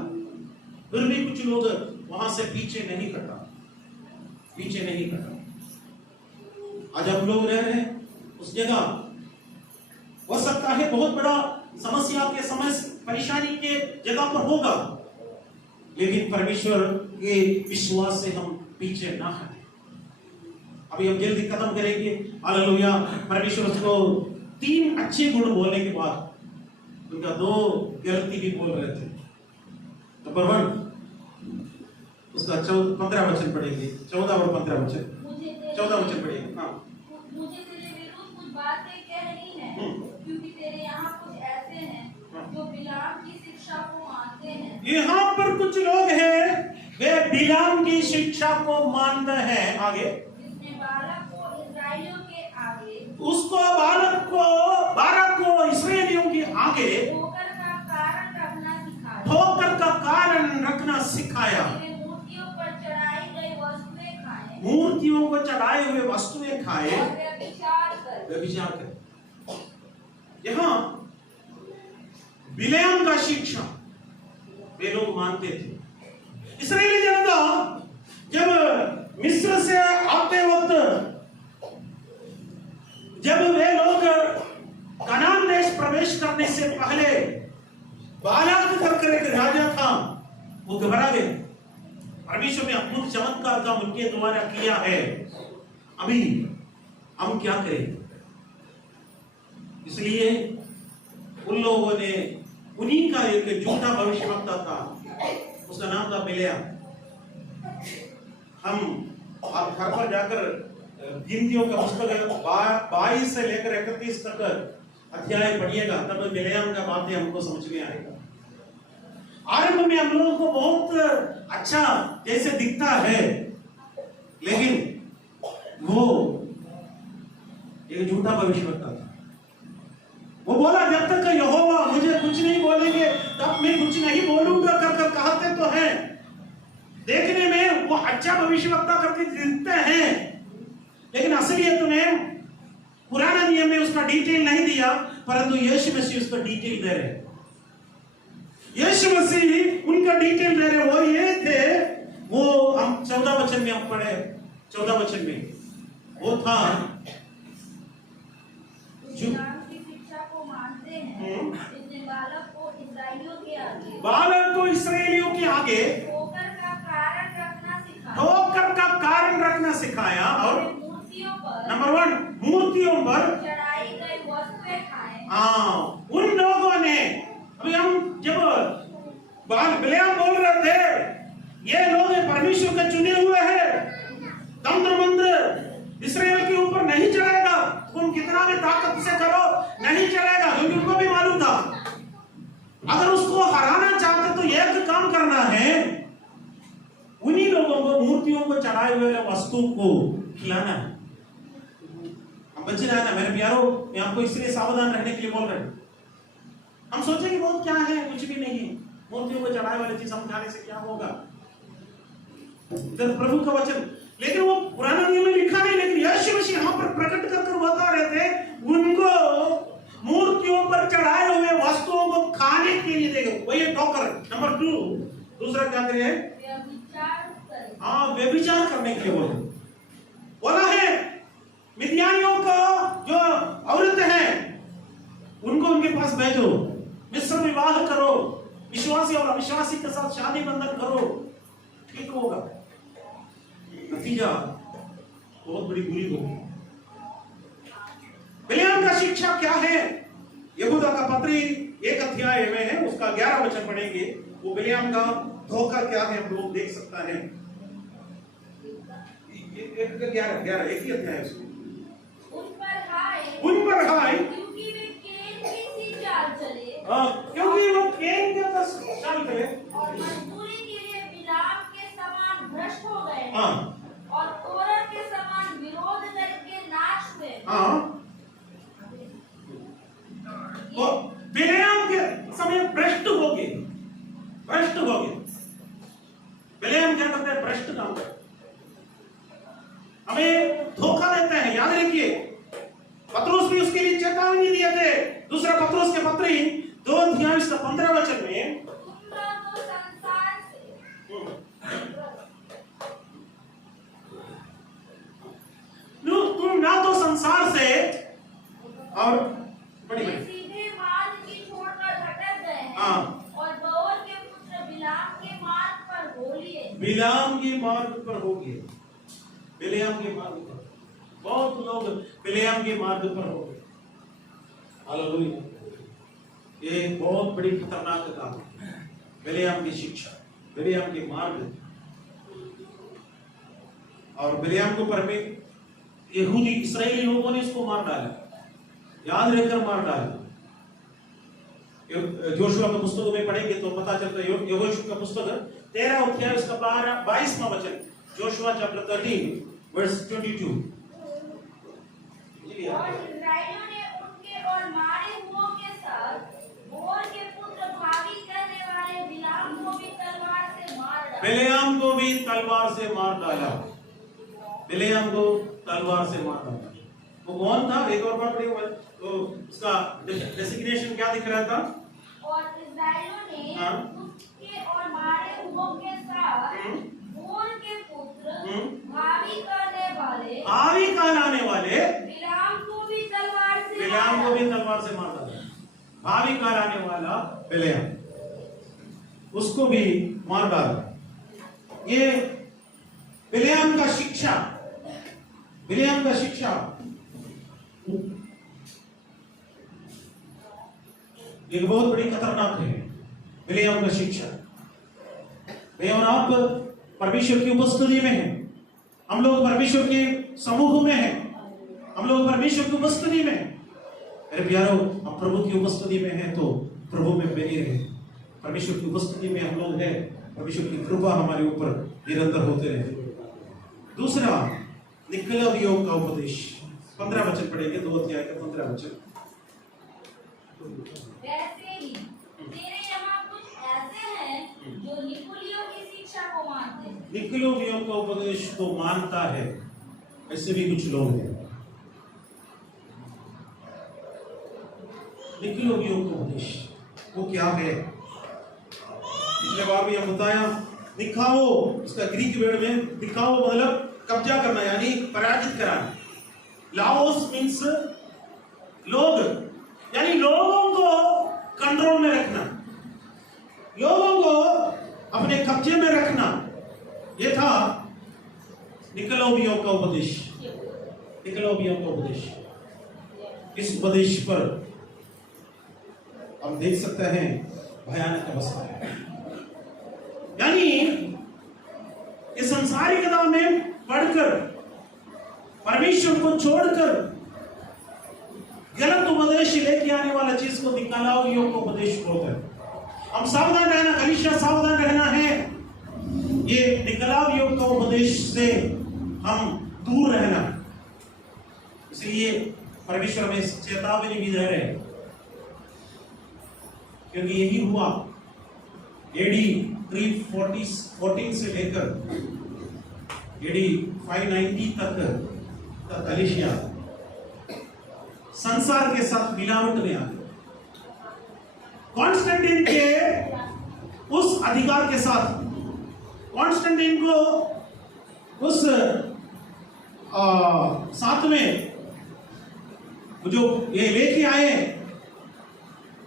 फिर भी कुछ लोग वहां से पीछे नहीं हटा, पीछे नहीं हटा। आज हम लोग रह रहे हैं उस जगह, हो सकता है बहुत बड़ा समस्या के समय परेशानी के जगह पर होगा, लेकिन परमेश्वर के विश्वास से हम पीछे ना हटें। अभी हम जल्दी खत्म करेंगे। हालेलुया। परमेश्वर को 3 अच्छे गुण बोलने के बाद उनका 2 गलती भी बोल रहे थे। नंबर 1 उसका 15 वचन पढ़ेंगे, 14 और 15 वचन, 14 वचन पढ़ेंगे। हाँ, मुझे तेरे विरुद्ध कुछ बातें कहनी है, क्योंकि तेरे यहाँ कुछ ऐसे हैं जो बिलाम की शिक्षा को मानते हैं। यहाँ पर कुछ लोग हैं वे बिलाम की शिक्षा को मानते हैं। आगे जिसने बालक को इस्राएलियों के आगे, उसको बालक को इस्राएलियों के आगे ठोकर का कारण रखना सिखाया, ठोकर का कारण रखना सिखाया। मूर्तियों पर चढ़ाई गई वस्तुएं खाएं, मूर्तियों को चढ़ाए हुए वस्तुएं खाए, और व्यभिचार कर। यहाँ बिलेम का शिक्षा वे लोग मानते थे। इस्राएली जनता जब मिस्र से आते वक्त, जब वे लोग कनान देश प्रवेश करने से पहले बालाक करके एक राजा था, वो घबरा गए। परमेश्वर ने अद्भुत चमत्कार का उनके द्वारा किया है, अभी हम क्या करें? इसलिए उन लोगों ने, उन्हीं का एक झूठा भविष्यवक्ता था, उसका नाम था बिलेम। आप घर पर जाकर गिनतियों का पुस्तक 22 से लेकर 31 तक अध्याय पढ़िएगा, तब बिलेम का बातें हमको समझ में आएगा। आरंभ में हम लोगों को बहुत अच्छा जैसे दिखता है, लेकिन वो एक झूठा भविष्यवक्ता था। वो बोला जब तक यहोवा मुझे कुछ नहीं बोलेंगे तब मैं कुछ नहीं बोलूंगा कर कहते तो हैं। देखने में वो अच्छा भविष्यवक्ता करके दिखते हैं, लेकिन असलियत में पुराना नियम में उसका डिटेल नहीं दिया, परंतु यीशु मसीह उसका डिटेल दे रहे। यीशु मसीह उनका डिटेल दे रहे। वो ये थे, वो हम 14 वचन में हम पढ़े, 14 वचन में वो था जो बालक को इस्राएलियों के आगे, बालक को इस्राएलियों के आगे ठोकर का कारण रखना सिखाया, ठोकर का कारण रखना सिखाया, और मूर्तियों पर, नंबर 1 मूर्तियों पर चढ़ाई गई वस्तुएं खाएं। हाँ, उन लोगों ने, अभी हम जब बिलेम बोल रहे थे ये लोग परमेश्वर के चुने हुए हैं, तंत्र मंत्र इस्राएल के ऊपर नहीं चलेगा, तुम कितना भी ताकत से करो नहीं चलेगा, क्योंकि उनको भी मालूम था अगर उसको हराना चाहते तो एक काम करना है, उन्हीं लोगों को, मूर्तियों को चढ़ाए हुए वस्तु को खिलाना है। हम बच्चे ना, मेरे प्यारो, मैं आपको इसलिए सावधान रहने के लिए बोल रहे हैं। हम सोचे कि बहुत क्या है, कुछ भी नहीं है, मूर्तियों को चढ़ाए वाली चीज हम खाने से क्या होगा, इधर प्रभु का वचन। लेकिन वो पुराने नियम में लिखा नहीं, लेकिन यीशु मसीह यहाँ पर प्रकट कर बता रहे थे, उनको मूर्तियों पर चढ़ाए हुए वस्तुओं को खाने के लिए देगा। वही टोकर नंबर 2। दूसरा क्या करे? हाँ, व्यभिचार करने के लिए बोला है। मिद्यानियों का जो औरत है उनको उनके पास भेजो, मिश्र विवाह करो, विश्वासी और अविश्वासी के साथ शादी बंधन करो, ठीक होगा। नतीजा बहुत बड़ी बुरी होगी। बिलेआम का शिक्षा क्या है? यहूदा का पत्री 1 अध्याय में है, उसका 11 वचन पढ़ेंगे। वो बिलेआम का धोखा क्या है हम लोग देख सकता है। 11 एक ही अध्याय है। उन पर हाय क्योंकि वे केन की सी चाल चले, क्योंकि वो केन के पास चाल चले और मजदूरी के लिए बिलाम के समान भ्रष्ट हो गए, हाँ, और कोरह के समान विरोध करके नाश हुए। हाँ, वो बिलेआम के समय भ्रष्ट हो गए। बिलेआम क्या करते हैं? भ्रष्ट काम करते, हमें धोखा देते हैं। याद रखिए, पत्रुस भी उसके लिए चेतावनी दिए थे। दूसरा पत्रुस के पत्री 2 अध्याय 15 वचन में, तुम ना तो संसार से और सीधे मार्ग की छोड़कर भटक गए हैं, हाँ, और बओर के पुत्र बिलाम के मार्ग पर हो लिए। बिलाम के मार्ग पर हो गए। बिलेआम के मार्ग पर बहुत लोग बिलेआम के मार्ग पर हो गए। हालेलुया। ये बहुत बड़ी खतरनाक काम है। बिलेआम की शिक्षा, बिलेआम के मार्ग, और बिलेआम को परमेश्वर यहूदी इस्राएली लोगों ने इसको मार डाला, याद रखकर मार डाला। जोशुआ का पुस्तक में पढ़ेंगे तो पता चलता है। यहोशू का पुस्तक 13 अध्याय उसका 22वां वचन, जोशुआ चैप्टर 13 वर्स 22। और इस्राएलियों ने उनके और मारे हुओं के साथ बोर के पुत्र भावी करने वाले बिलाम को भी तलवार से मार डाला। बिलेआम को भी तलवार से मार डाला। बिलेआम को तलवार से मार डाला। वो कौन था? एक और बार पढ़िए, तो उसका डेसिग्नेशन क्या दिख रहा था? और इस्राएलियों ने हाँ, उसके और मारे हुओं के साथ बोर के पुत्र भावी कहलाने वाले बिलाम को भी तलवार से मार डाला। भावी कहलाने वाला बिलेआम, उसको भी मार डाला। ये बिलेआम का शिक्षा, बिलेआम का शिक्षा एक बहुत बड़ी खतरनाक है। बिलेआम का शिक्षा, मैं और आप परमेश्वर की उपस्थिति में हैं, हम लोग परमेश्वर के समूह में हैं, हम लोग परमेश्वर की उपस्थिति में हैं। मेरे प्यारो, हम प्रभु की उपस्थिति में हैं तो प्रभु में बने रहे। परमेश्वर की उपस्थिति में हम लोग हैं, परमेश्वर की कृपा हमारे ऊपर निरंतर होते रहे। दूसरा, निकलवियों का उपदेश, 15 वचन पढ़ेंगे, 2 अध्याय का 15 वचन। वैसे ही तेरे यहाँ कुछ ऐसे हैं जो निकुलियों की शिक्षा को मानते हैं। निकलवियों का उपदेश को मानता है, ऐसे भी कुछ लोग हैं। निकलवियों का उपदेश वो क्या है? पिछले बार भी हम बताया, दिखाओ, इसका ग्रीक वर्ड में दिखाओ मतलब कब्जा करना, यानी पराजित कराना। लाओस मीन्स लोग, यानी लोगों को कंट्रोल में रखना, लोगों को अपने कब्जे में रखना। यह था निकलवियों का उपदेश। निकलवियों का उपदेश, इस उपदेश पर हम देख सकते हैं भयानक अवस्था है। यानी इस संसारिकता में पढ़कर, परमेश्वर को छोड़कर गलत उपदेश लेके आने वाला चीज को निकलवियों का उपदेश बोलते हैं। हम सावधान रहना, कलीसिया सावधान रहना है। ये निकलाव योग का उपदेश से हम दूर रहना। इसलिए परमेश्वर में चेतावनी भी दे रहे हैं, क्योंकि यही हुआ एडी 314 से लेकर एडी 590 तक का कलीसिया संसार के साथ मिलावट में आ गया। कॉन्स्टेंटिन के उस अधिकार के साथ कॉन्स्टेंटिन को उस साथ में जो ये लेके आए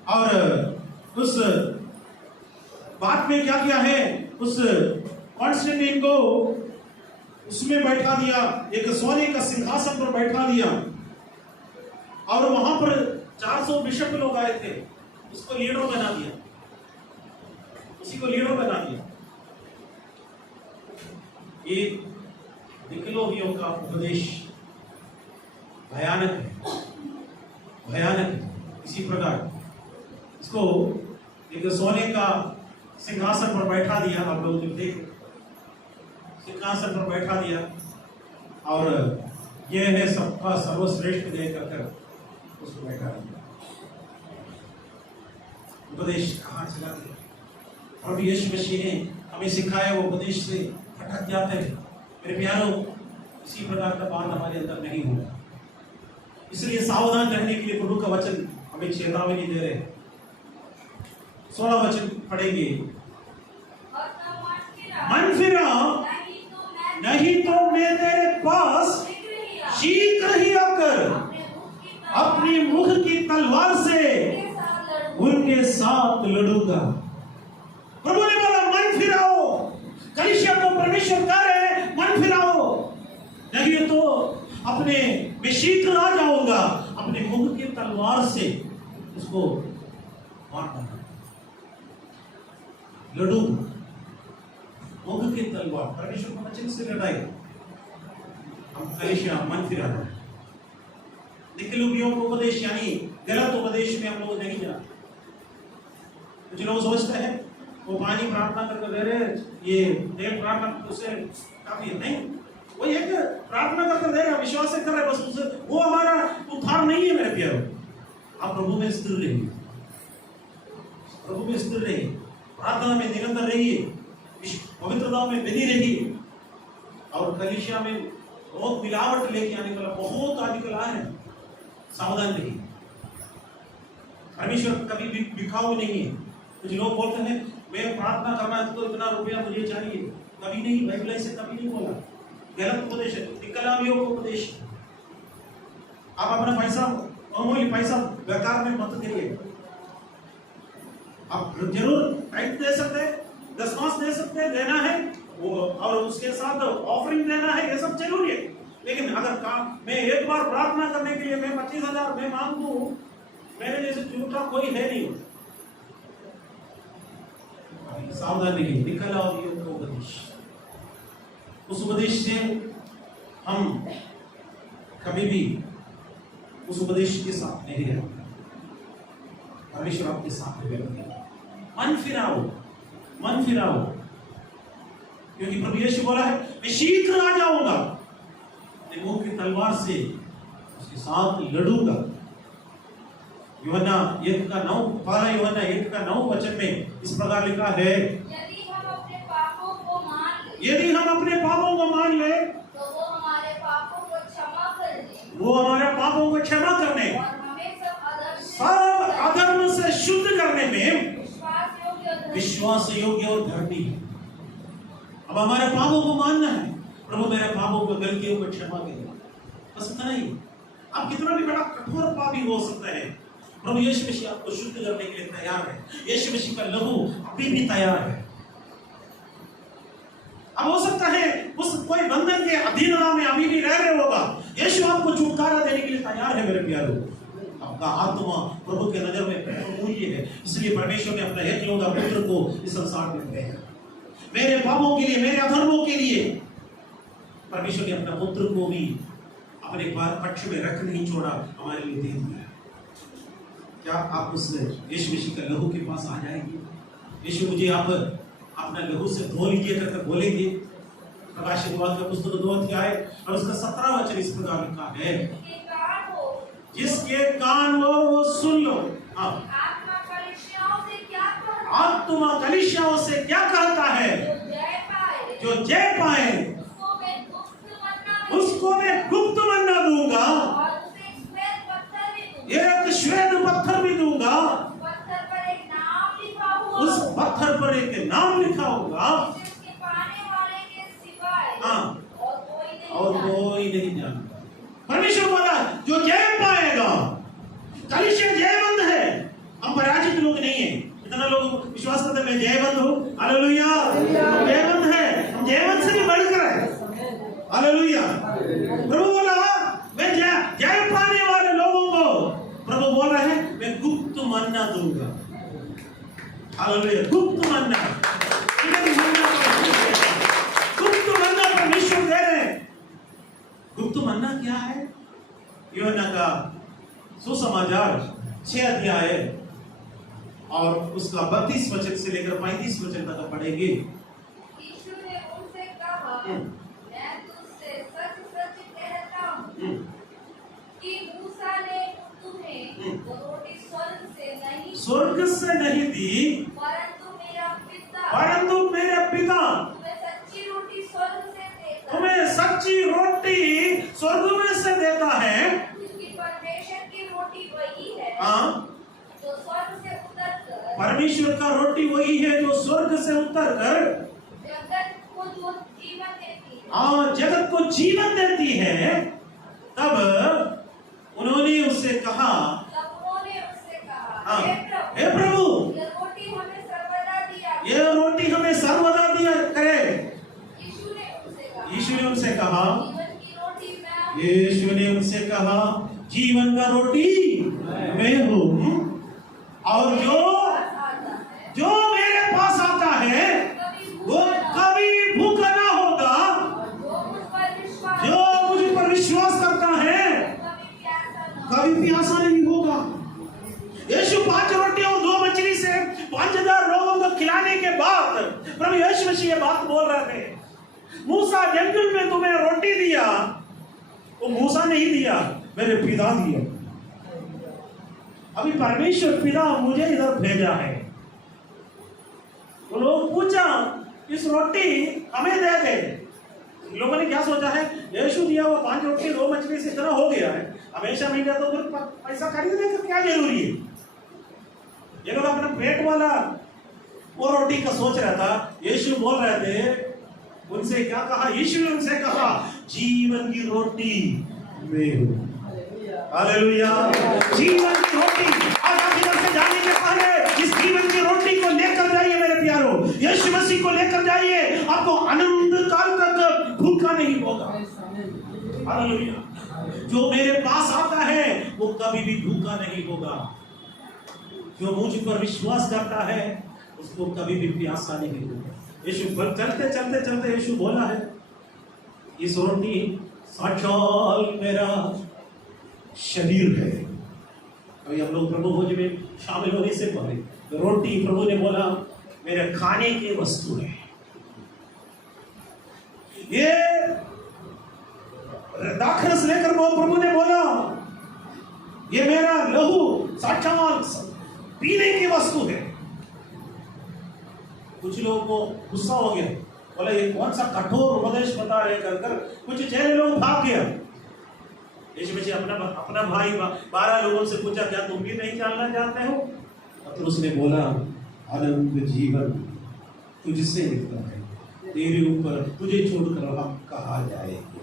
और उस बात में क्या किया है, उस कॉन्स्टेंटिन को उसमें बैठा दिया, एक सोने का सिंहासन पर बैठा दिया और वहां पर 400 बिशप लोग आए थे, उसको लीडर बना दिया, उसी को लीडर बना दिया। ये निकलोवियों का उपदेश भयानक है, भयानक है। इसी प्रकार इसको एक सोने का सिंहासन पर बैठा दिया, आप लोग देख, सिंहासन पर बैठा दिया और यह है सबका सर्वश्रेष्ठ दे कर उसको बैठा दिया। उपदेश कहाँ चला गया? प्रभु यीशु मसीह ने हमें सिखाया वो उपदेश से भटक जाते हैं। मेरे प्यारों, इसी प्रकार का बात हमारे अंदर नहीं होगा। इसलिए सावधान रहने के लिए प्रभु का वचन हमें चेतावनी दे रहे हैं। 16 वचन पढ़ेंगे। मन फिरा, नहीं तो मैं तेरे पास शीघ्र ही आकर अपनी मुख की तलवार से उनके साथ लड़ूंगा। प्रभु ने बोला मन फिराओ, कलीसिया को परमेश्वर कह रहे हैं मन फिराओ, नहीं तो अपने मैं शीघ्र आ जाऊंगा, अपने मुख की तलवार से उसको मारना, लड़ूंगा। मुख की तलवार, परमेश्वर को वचन से लड़ाई। हम कलीसिया मन फिराना, निकलोवियों को उपदेश यानी गलत उपदेश में हम लोग नहीं जाते। कुछ लोग सोचते हैं वो पानी प्रार्थना करके दे रहे, ये देव प्रार्थना उससे काफी नहीं, वो एक प्रार्थना करके दे रहा, विश्वास से कर रहे, बस उससे वो हमारा उद्धार नहीं है। मेरे प्यारों, आप प्रभु में स्थिर रहिए, प्रभु में स्थिर रहिए, प्रार्थना में निरंतर रहिए, पवित्रता में बनी रहिए। और कलीसिया में बहुत मिलावट लेके आने वाला बहुत आजकल आए हैं, सावधान रहिए। परमेश्वर कभी भी बिकाऊ नहीं है। कुछ लोग बोलते हैं मैं प्रार्थना करना है तो इतना रुपया मुझे चाहिए, कभी नहीं, बाइबल से कभी नहीं बोला। गलत उपदेश है, निकलावियों का उपदेश। आप अपना पैसा, अमूल्य पैसा बेकार में मत दीजिए। आप जरूर टाइम दे सकते हैं, दशमांश दे सकते हैं, देना है वो, और उसके साथ ऑफरिंग देना है, ये सब जरूरी है। लेकिन अगर काम मैं एक बार प्रार्थना करने के लिए मैं 25,000 मैं मांग दूं, मेरे जैसे झूठा कोई है नहीं। सावधान रहिए, निकलावियों का उपदेश, उस उपदेश से हम कभी भी उस उपदेश के साथ नहीं रहते। परमेश्वर आपके साथ रहेगा। मन फिराओ, मन फिराओ, क्योंकि प्रभु यीशु बोला है मैं शीघ्र आ जाऊंगा, अपने मुंह की तलवार से उसके साथ लड़ूंगा। यूहन्ना 1:9, पहला यूहन्ना 1:9 वचन में इस प्रकार लिखा है, यदि हम अपने पापों को मान लें, यदि हम अपने पापों को मान ले तो वो हमारे पापों को क्षमा करने, वो हमारे पापों को क्षमा करने और हमें सब अधर्म से शुद्ध करने में विश्वास योग्य और धर्मी है। अब हमारे पापों को मानना है, प्रभु मेरे पापों को, गलतियों को क्षमा करेगा, बस इतना ही। आप कितना भी बड़ा कठोर पापी हो सकते हैं, प्रभु यीशु मसीह आपको शुद्ध करने के लिए तैयार है। यीशु मसीह का लहू अभी भी तैयार है। अब हो सकता है उस कोई बंधन के अधीनता में अभी भी रह रहे होगा, यीशु आपको छुटकारा देने के लिए तैयार है। मेरे प्यारों, आपका आत्मा प्रभु के नजर में मूल्य है, इसलिए परमेश्वर ने अपना एकलौता पुत्र को इस संसार में भेजा। मेरे पापों के लिए, मेरे अधर्मों के लिए परमेश्वर ने अपना पुत्र को भी अपने पक्ष में रख नहीं छोड़ा, हमारे लिए दे दिया। क्या आप उस यीशु मसीह के लहू के पास आ जाएंगे? यीशु मुझे आप अपना लहू से धो लीजिए करके बोलेंगे। प्रकाशित वाक्य का पुस्तक 2 अध्याय और उसका 17 वचन इस प्रकार लिखा है, जिसके कान हो वो सुन लो। हाँ, आत्मा कलीसियाओं से क्या कहता आत्मा कलीसियाओं से क्या कहता है? जो जय पाए उसको मैं गुप्त मन्ना दूंगा, और उसे श्वेत पत्थर भी दूंगा। एक श्वेत पत्थर भी दूंगा, पत्थर पर एक नाम लिखा हुआ उस पत्थर पर एक नाम लिखा होगा, जिसके पाने वाले के सिवाय हाँ, और और कोई नहीं जानता। परमेश्वर बोला जो जय पाएगा, कलीसिया जयवंत है, हम पराजित लोग नहीं है। इतना लोग विश्वास करते हैं मैं जयवंत हूँ, हालेलुया, हम जयवंत है, हम जयवंत से भी बढ़कर है, हालेलुया। प्रभु बोला मैं जय पाने वाले लोगों को, प्रभु बोल रहे हैं मैं गुप्त मन्ना दूंगा, हालेलुया, गुप्त मन्ना, गुप्त मन्ना परमेश्वर दे रहे हैं। गुप्त मन्ना क्या है? यूहन्ना का सुसमाचार 6 अध्याय और उसका 32 वचन से लेकर 35 वचन तक पढ़ेंगे। यीशु ने उनसे कहा, मैं तुझसे सच सच कहता हूँ कि मूसा ने तुम्हें वो रोटी स्वर्ग से नहीं दी, परंतु मेरा पिता तुम्हें सच्ची रोटी स्वर्ग से देता है। तुम्हें सच्ची रोटी स्वर्ग में से देता है। क्योंकि परमेश्वर की रोटी वही है हाँ, जो स्वर्ग से उतरकर परमेश्वर का रोटी वही है जो स्वर्ग से उतर कर जगत को जो जीवन देती है। हाँ, जगत को जीवन देती है। तब उन्होंने उससे कहा, हाँ, हे प्रभु, ये रोटी हमें सर्वदा दिया। ये रोटी हमें सर्वदा दिया करे। यीशु ने उनसे कहा, जीवन की रोटी मैं। यीशु ने उनसे कहा जीवन का रोटी मैं हूँ, और जो मेरे पास आता है वो कभी भूखा ना होगा, जो मुझ पर विश्वास करता है कभी प्यासा नहीं होगा। यीशु 5 रोटी और 2 मछली से 5000 लोगों को खिलाने के बाद प्रभु यीशु मसीह ये बात बोल रहे थे, मूसा जंगल में तुम्हें रोटी दिया, वो मूसा नहीं दिया, मेरे पिता दिया। अभी परमेश्वर पिता मुझे इधर भेजा है। तो लोग पूछा इस रोटी हमें दे दे। लोगों ने क्या सोचा है, यीशु दिया वो 5 रोटी 2 मछली से इतना हो गया है, हमेशा मिल जाए तो फिर पैसा खरीदने का क्या जरूरी है। ये लोग अपना पेट वाला वो रोटी का सोच रहा था। यीशु बोल रहे थे, उनसे क्या कहा? यीशु ने उनसे कहा जीवन की रोटी मैं हूँ, हालेलुया। जीवन की रोटी। आज आप इधर से जाने के पहले इस जीवन की रोटी को लेकर जाइए मेरे प्यारो, यीशु मसीह को लेकर जाइए, आपको अनंत काल तक भूखा नहीं होगा, हालेलुया। जो मेरे पास आता है वो कभी भी भूखा नहीं होगा, जो मुझ पर विश्वास करता है उसको कभी भी प्यासा नहीं होगा। यीशु चलते चलते चलते यीशु बोला है इस रोटी साक्षात मेरा शरीर है। अभी हम लोग प्रभु भोज में शामिल होने से पहले रोटी प्रभु ने बोला मेरे खाने की वस्तु है, ये दाखरस लेकर वो प्रभु ने बोला ये मेरा लहू साक्षात पीने की वस्तु है। कुछ लोगों को गुस्सा हो गया, बोला ये कौन सा कठोर उपदेश बता रहे कर कुछ चेहरे लोग भाग गया। यीशु मसीह अपना भाई 12 लोगों से पूछा क्या तुम भी नहीं जानना चाहते हो? तो उसने बोला अनंत जीवन तुझसे निकला है, तेरे ऊपर तुझे छोड़कर हम कहाँ जाएंगे।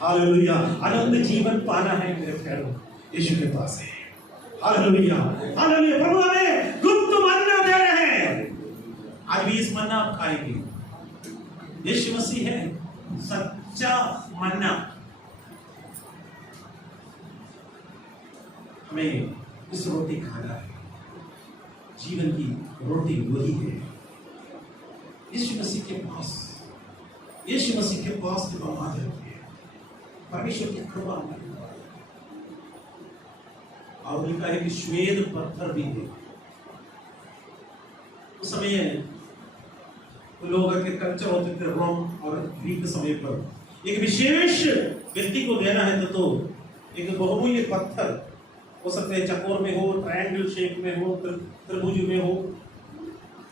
हालेलुया। अनंत जीवन पाना है मेरे प्यारों, यीशु के पास है। Hallelujah hallelujah. प्रभु हमें गुप्त मन्ना दे रहे हैं, आज भी इस मन्ना आप खाएंगे। यीशु मसीह है सच्चा मन्ना। हमें इस रोटी खाना है, जीवन की रोटी वही है। यीशु मसीह के पास जब हम आ जाते हैं परमेश्वर की कृपा में, और लिखा है कि श्वेत पत्थर भी है, उस समय लोगों के कल्चर होते थे रोम और ग्रीक समय पर एक विशेष व्यक्ति को देना है तो एक बहुमूल्य पत्थर हो सकते हैं, चकोर में हो, ट्रायंगल शेप में हो, त्रिभुज में हो,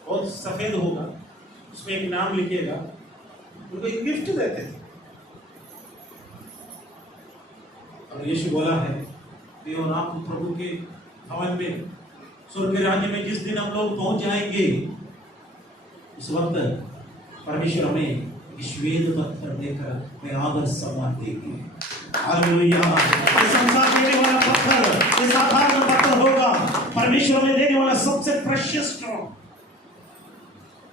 बहुत सफेद होगा, उसमें एक नाम लिखिएगा, उनको एक गिफ्ट देते थे। और यीशु बोला है कि और आप प्रभु के भवन में, स्वर्ग के राज्य में जिस दिन हम लोग पहुंच जाएंगे, उस वक्त परमेश्वर हमें श्वेत पत्थर देकर हमें आदर सम्मान देंगे। हालेलुया। ये संसार देने वाला पत्थर, ये साधारण पत्थर होगा, परमेश्वर में देने वाला सबसे प्रेशियस स्टोन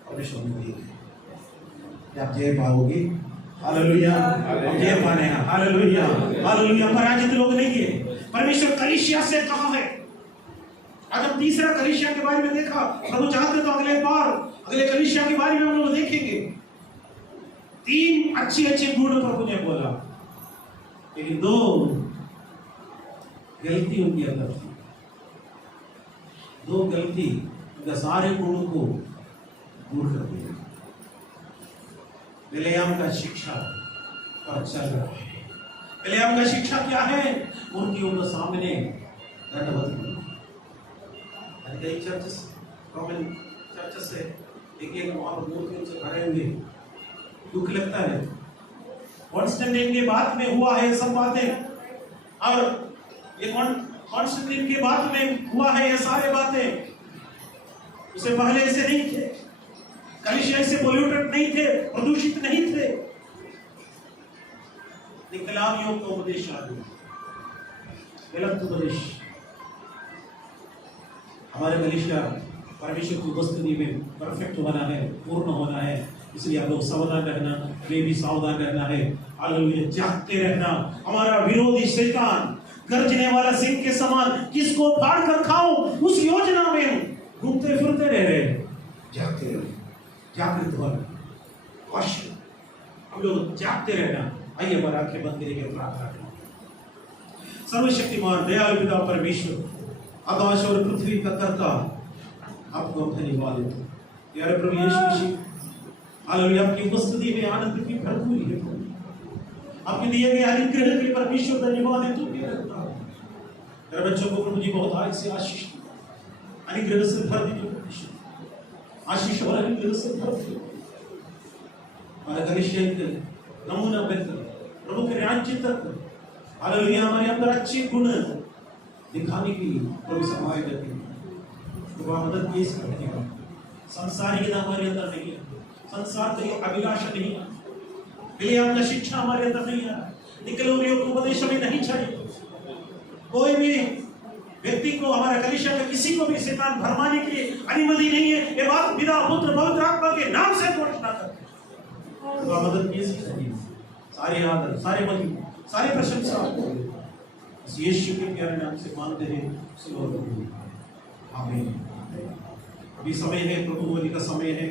परमेश्वर में देंगे। आप जय पाओगे। हालेलुया। जय पाने हैं। हालेलुया। हालेलुया। पराजित लोग नहीं है। परमेश्वर कलीसिया से कहा है। आज हम तीसरा कलीसिया के बारे में देखा, प्रभु चाहते तो अगले कलीसिया के बारे में हम लोग देखेंगे। 3 अच्छे गुण प्रभु ने बोला, लेकिन 2 गलती उनके अंदर थी। 2 गलती उनके सारे गुणों को दूर कर दिया। बिलेयाम का शिक्षा पर चल रहा है। बिलेयाम का शिक्षा क्या है? उनके सामने दंडवत कई चर्चेस, रोमन चर्चेस से एक वहां पर मूर्तियों से भरे हुए, दुख लगता है। कॉन्स्टेंटाइन के बाद में हुआ है सब बातें, और ये कॉन्स्टेंटाइन के बाद में हुआ है ये सारे बातें, उससे पहले ऐसे नहीं थे। कलीसिया ऐसे पोल्यूटेड नहीं थे, प्रदूषित नहीं थे। निकलामियों का उपदेश आ गया, गलत उपदेश। हमारे कलीसिया परमेश्वर की उपस्थिति में परफेक्ट होना है, पूर्ण होना है, इसलिए आप लोग सावधान रहना, वे भी सावधान रहना है। हालेलुया। जागते रहना। हमारा विरोधी शैतान गर्जने वाला सिंह के समान किसको फाड़ कर खाऊं उस योजना में घूमते फिरते रह रहे। जागते रहे, जागृत होना, कौशल, हम लोग जागते रहना। आइए पर आंखें बंद करके प्रार्थना करें। सर्वशक्तिमान दयालु पिता परमेश्वर, आकाश और पृथ्वी का कर्ता, आपको धन्यवाद देते हैं प्यारे प्रभु यीशु मसीह। हालेलुया। आपकी उपस्थिति में आनंद की भरपूरी है। आपके दिए गए अनुग्रह के लिए परमेश्वर धन्यवाद देते हैं। तेरे बच्चों को प्रभु जी बहुत आज से आशीष अनुग्रह से भर दीजिए परमेश्वर, आशीष और अनुग्रह से भर दीजिए। हमारे कलीसिया का नमूना बनकर प्रभु के राज्य तक, हालेलुया, हमारे अंदर अच्छे गुण दिखाने के लिए प्रभु सहाय करते हैं। तो मदद की करने का संसारिकता हमारे अंदर नहीं है, संसार की अभिलाषा नहीं है, बिलेयाम का शिक्षा हमारे अंदर नहीं है, निकलोरियों को उपदेश में नहीं चाहिए। कोई भी व्यक्ति को, हमारा कलीसिया में किसी को भी शैतान भरमाने के लिए अनुमति नहीं है। ये बात पिता पुत्र पवित्र आत्मा के नाम से घोषणा करते हैं। तो मदद की सारे आदर, सारे महिमा, सारी प्रशंसा यीशु के प्यारे नाम से मांगते हैं। आमीन। अभी समय है, प्रभु बोली का समय है।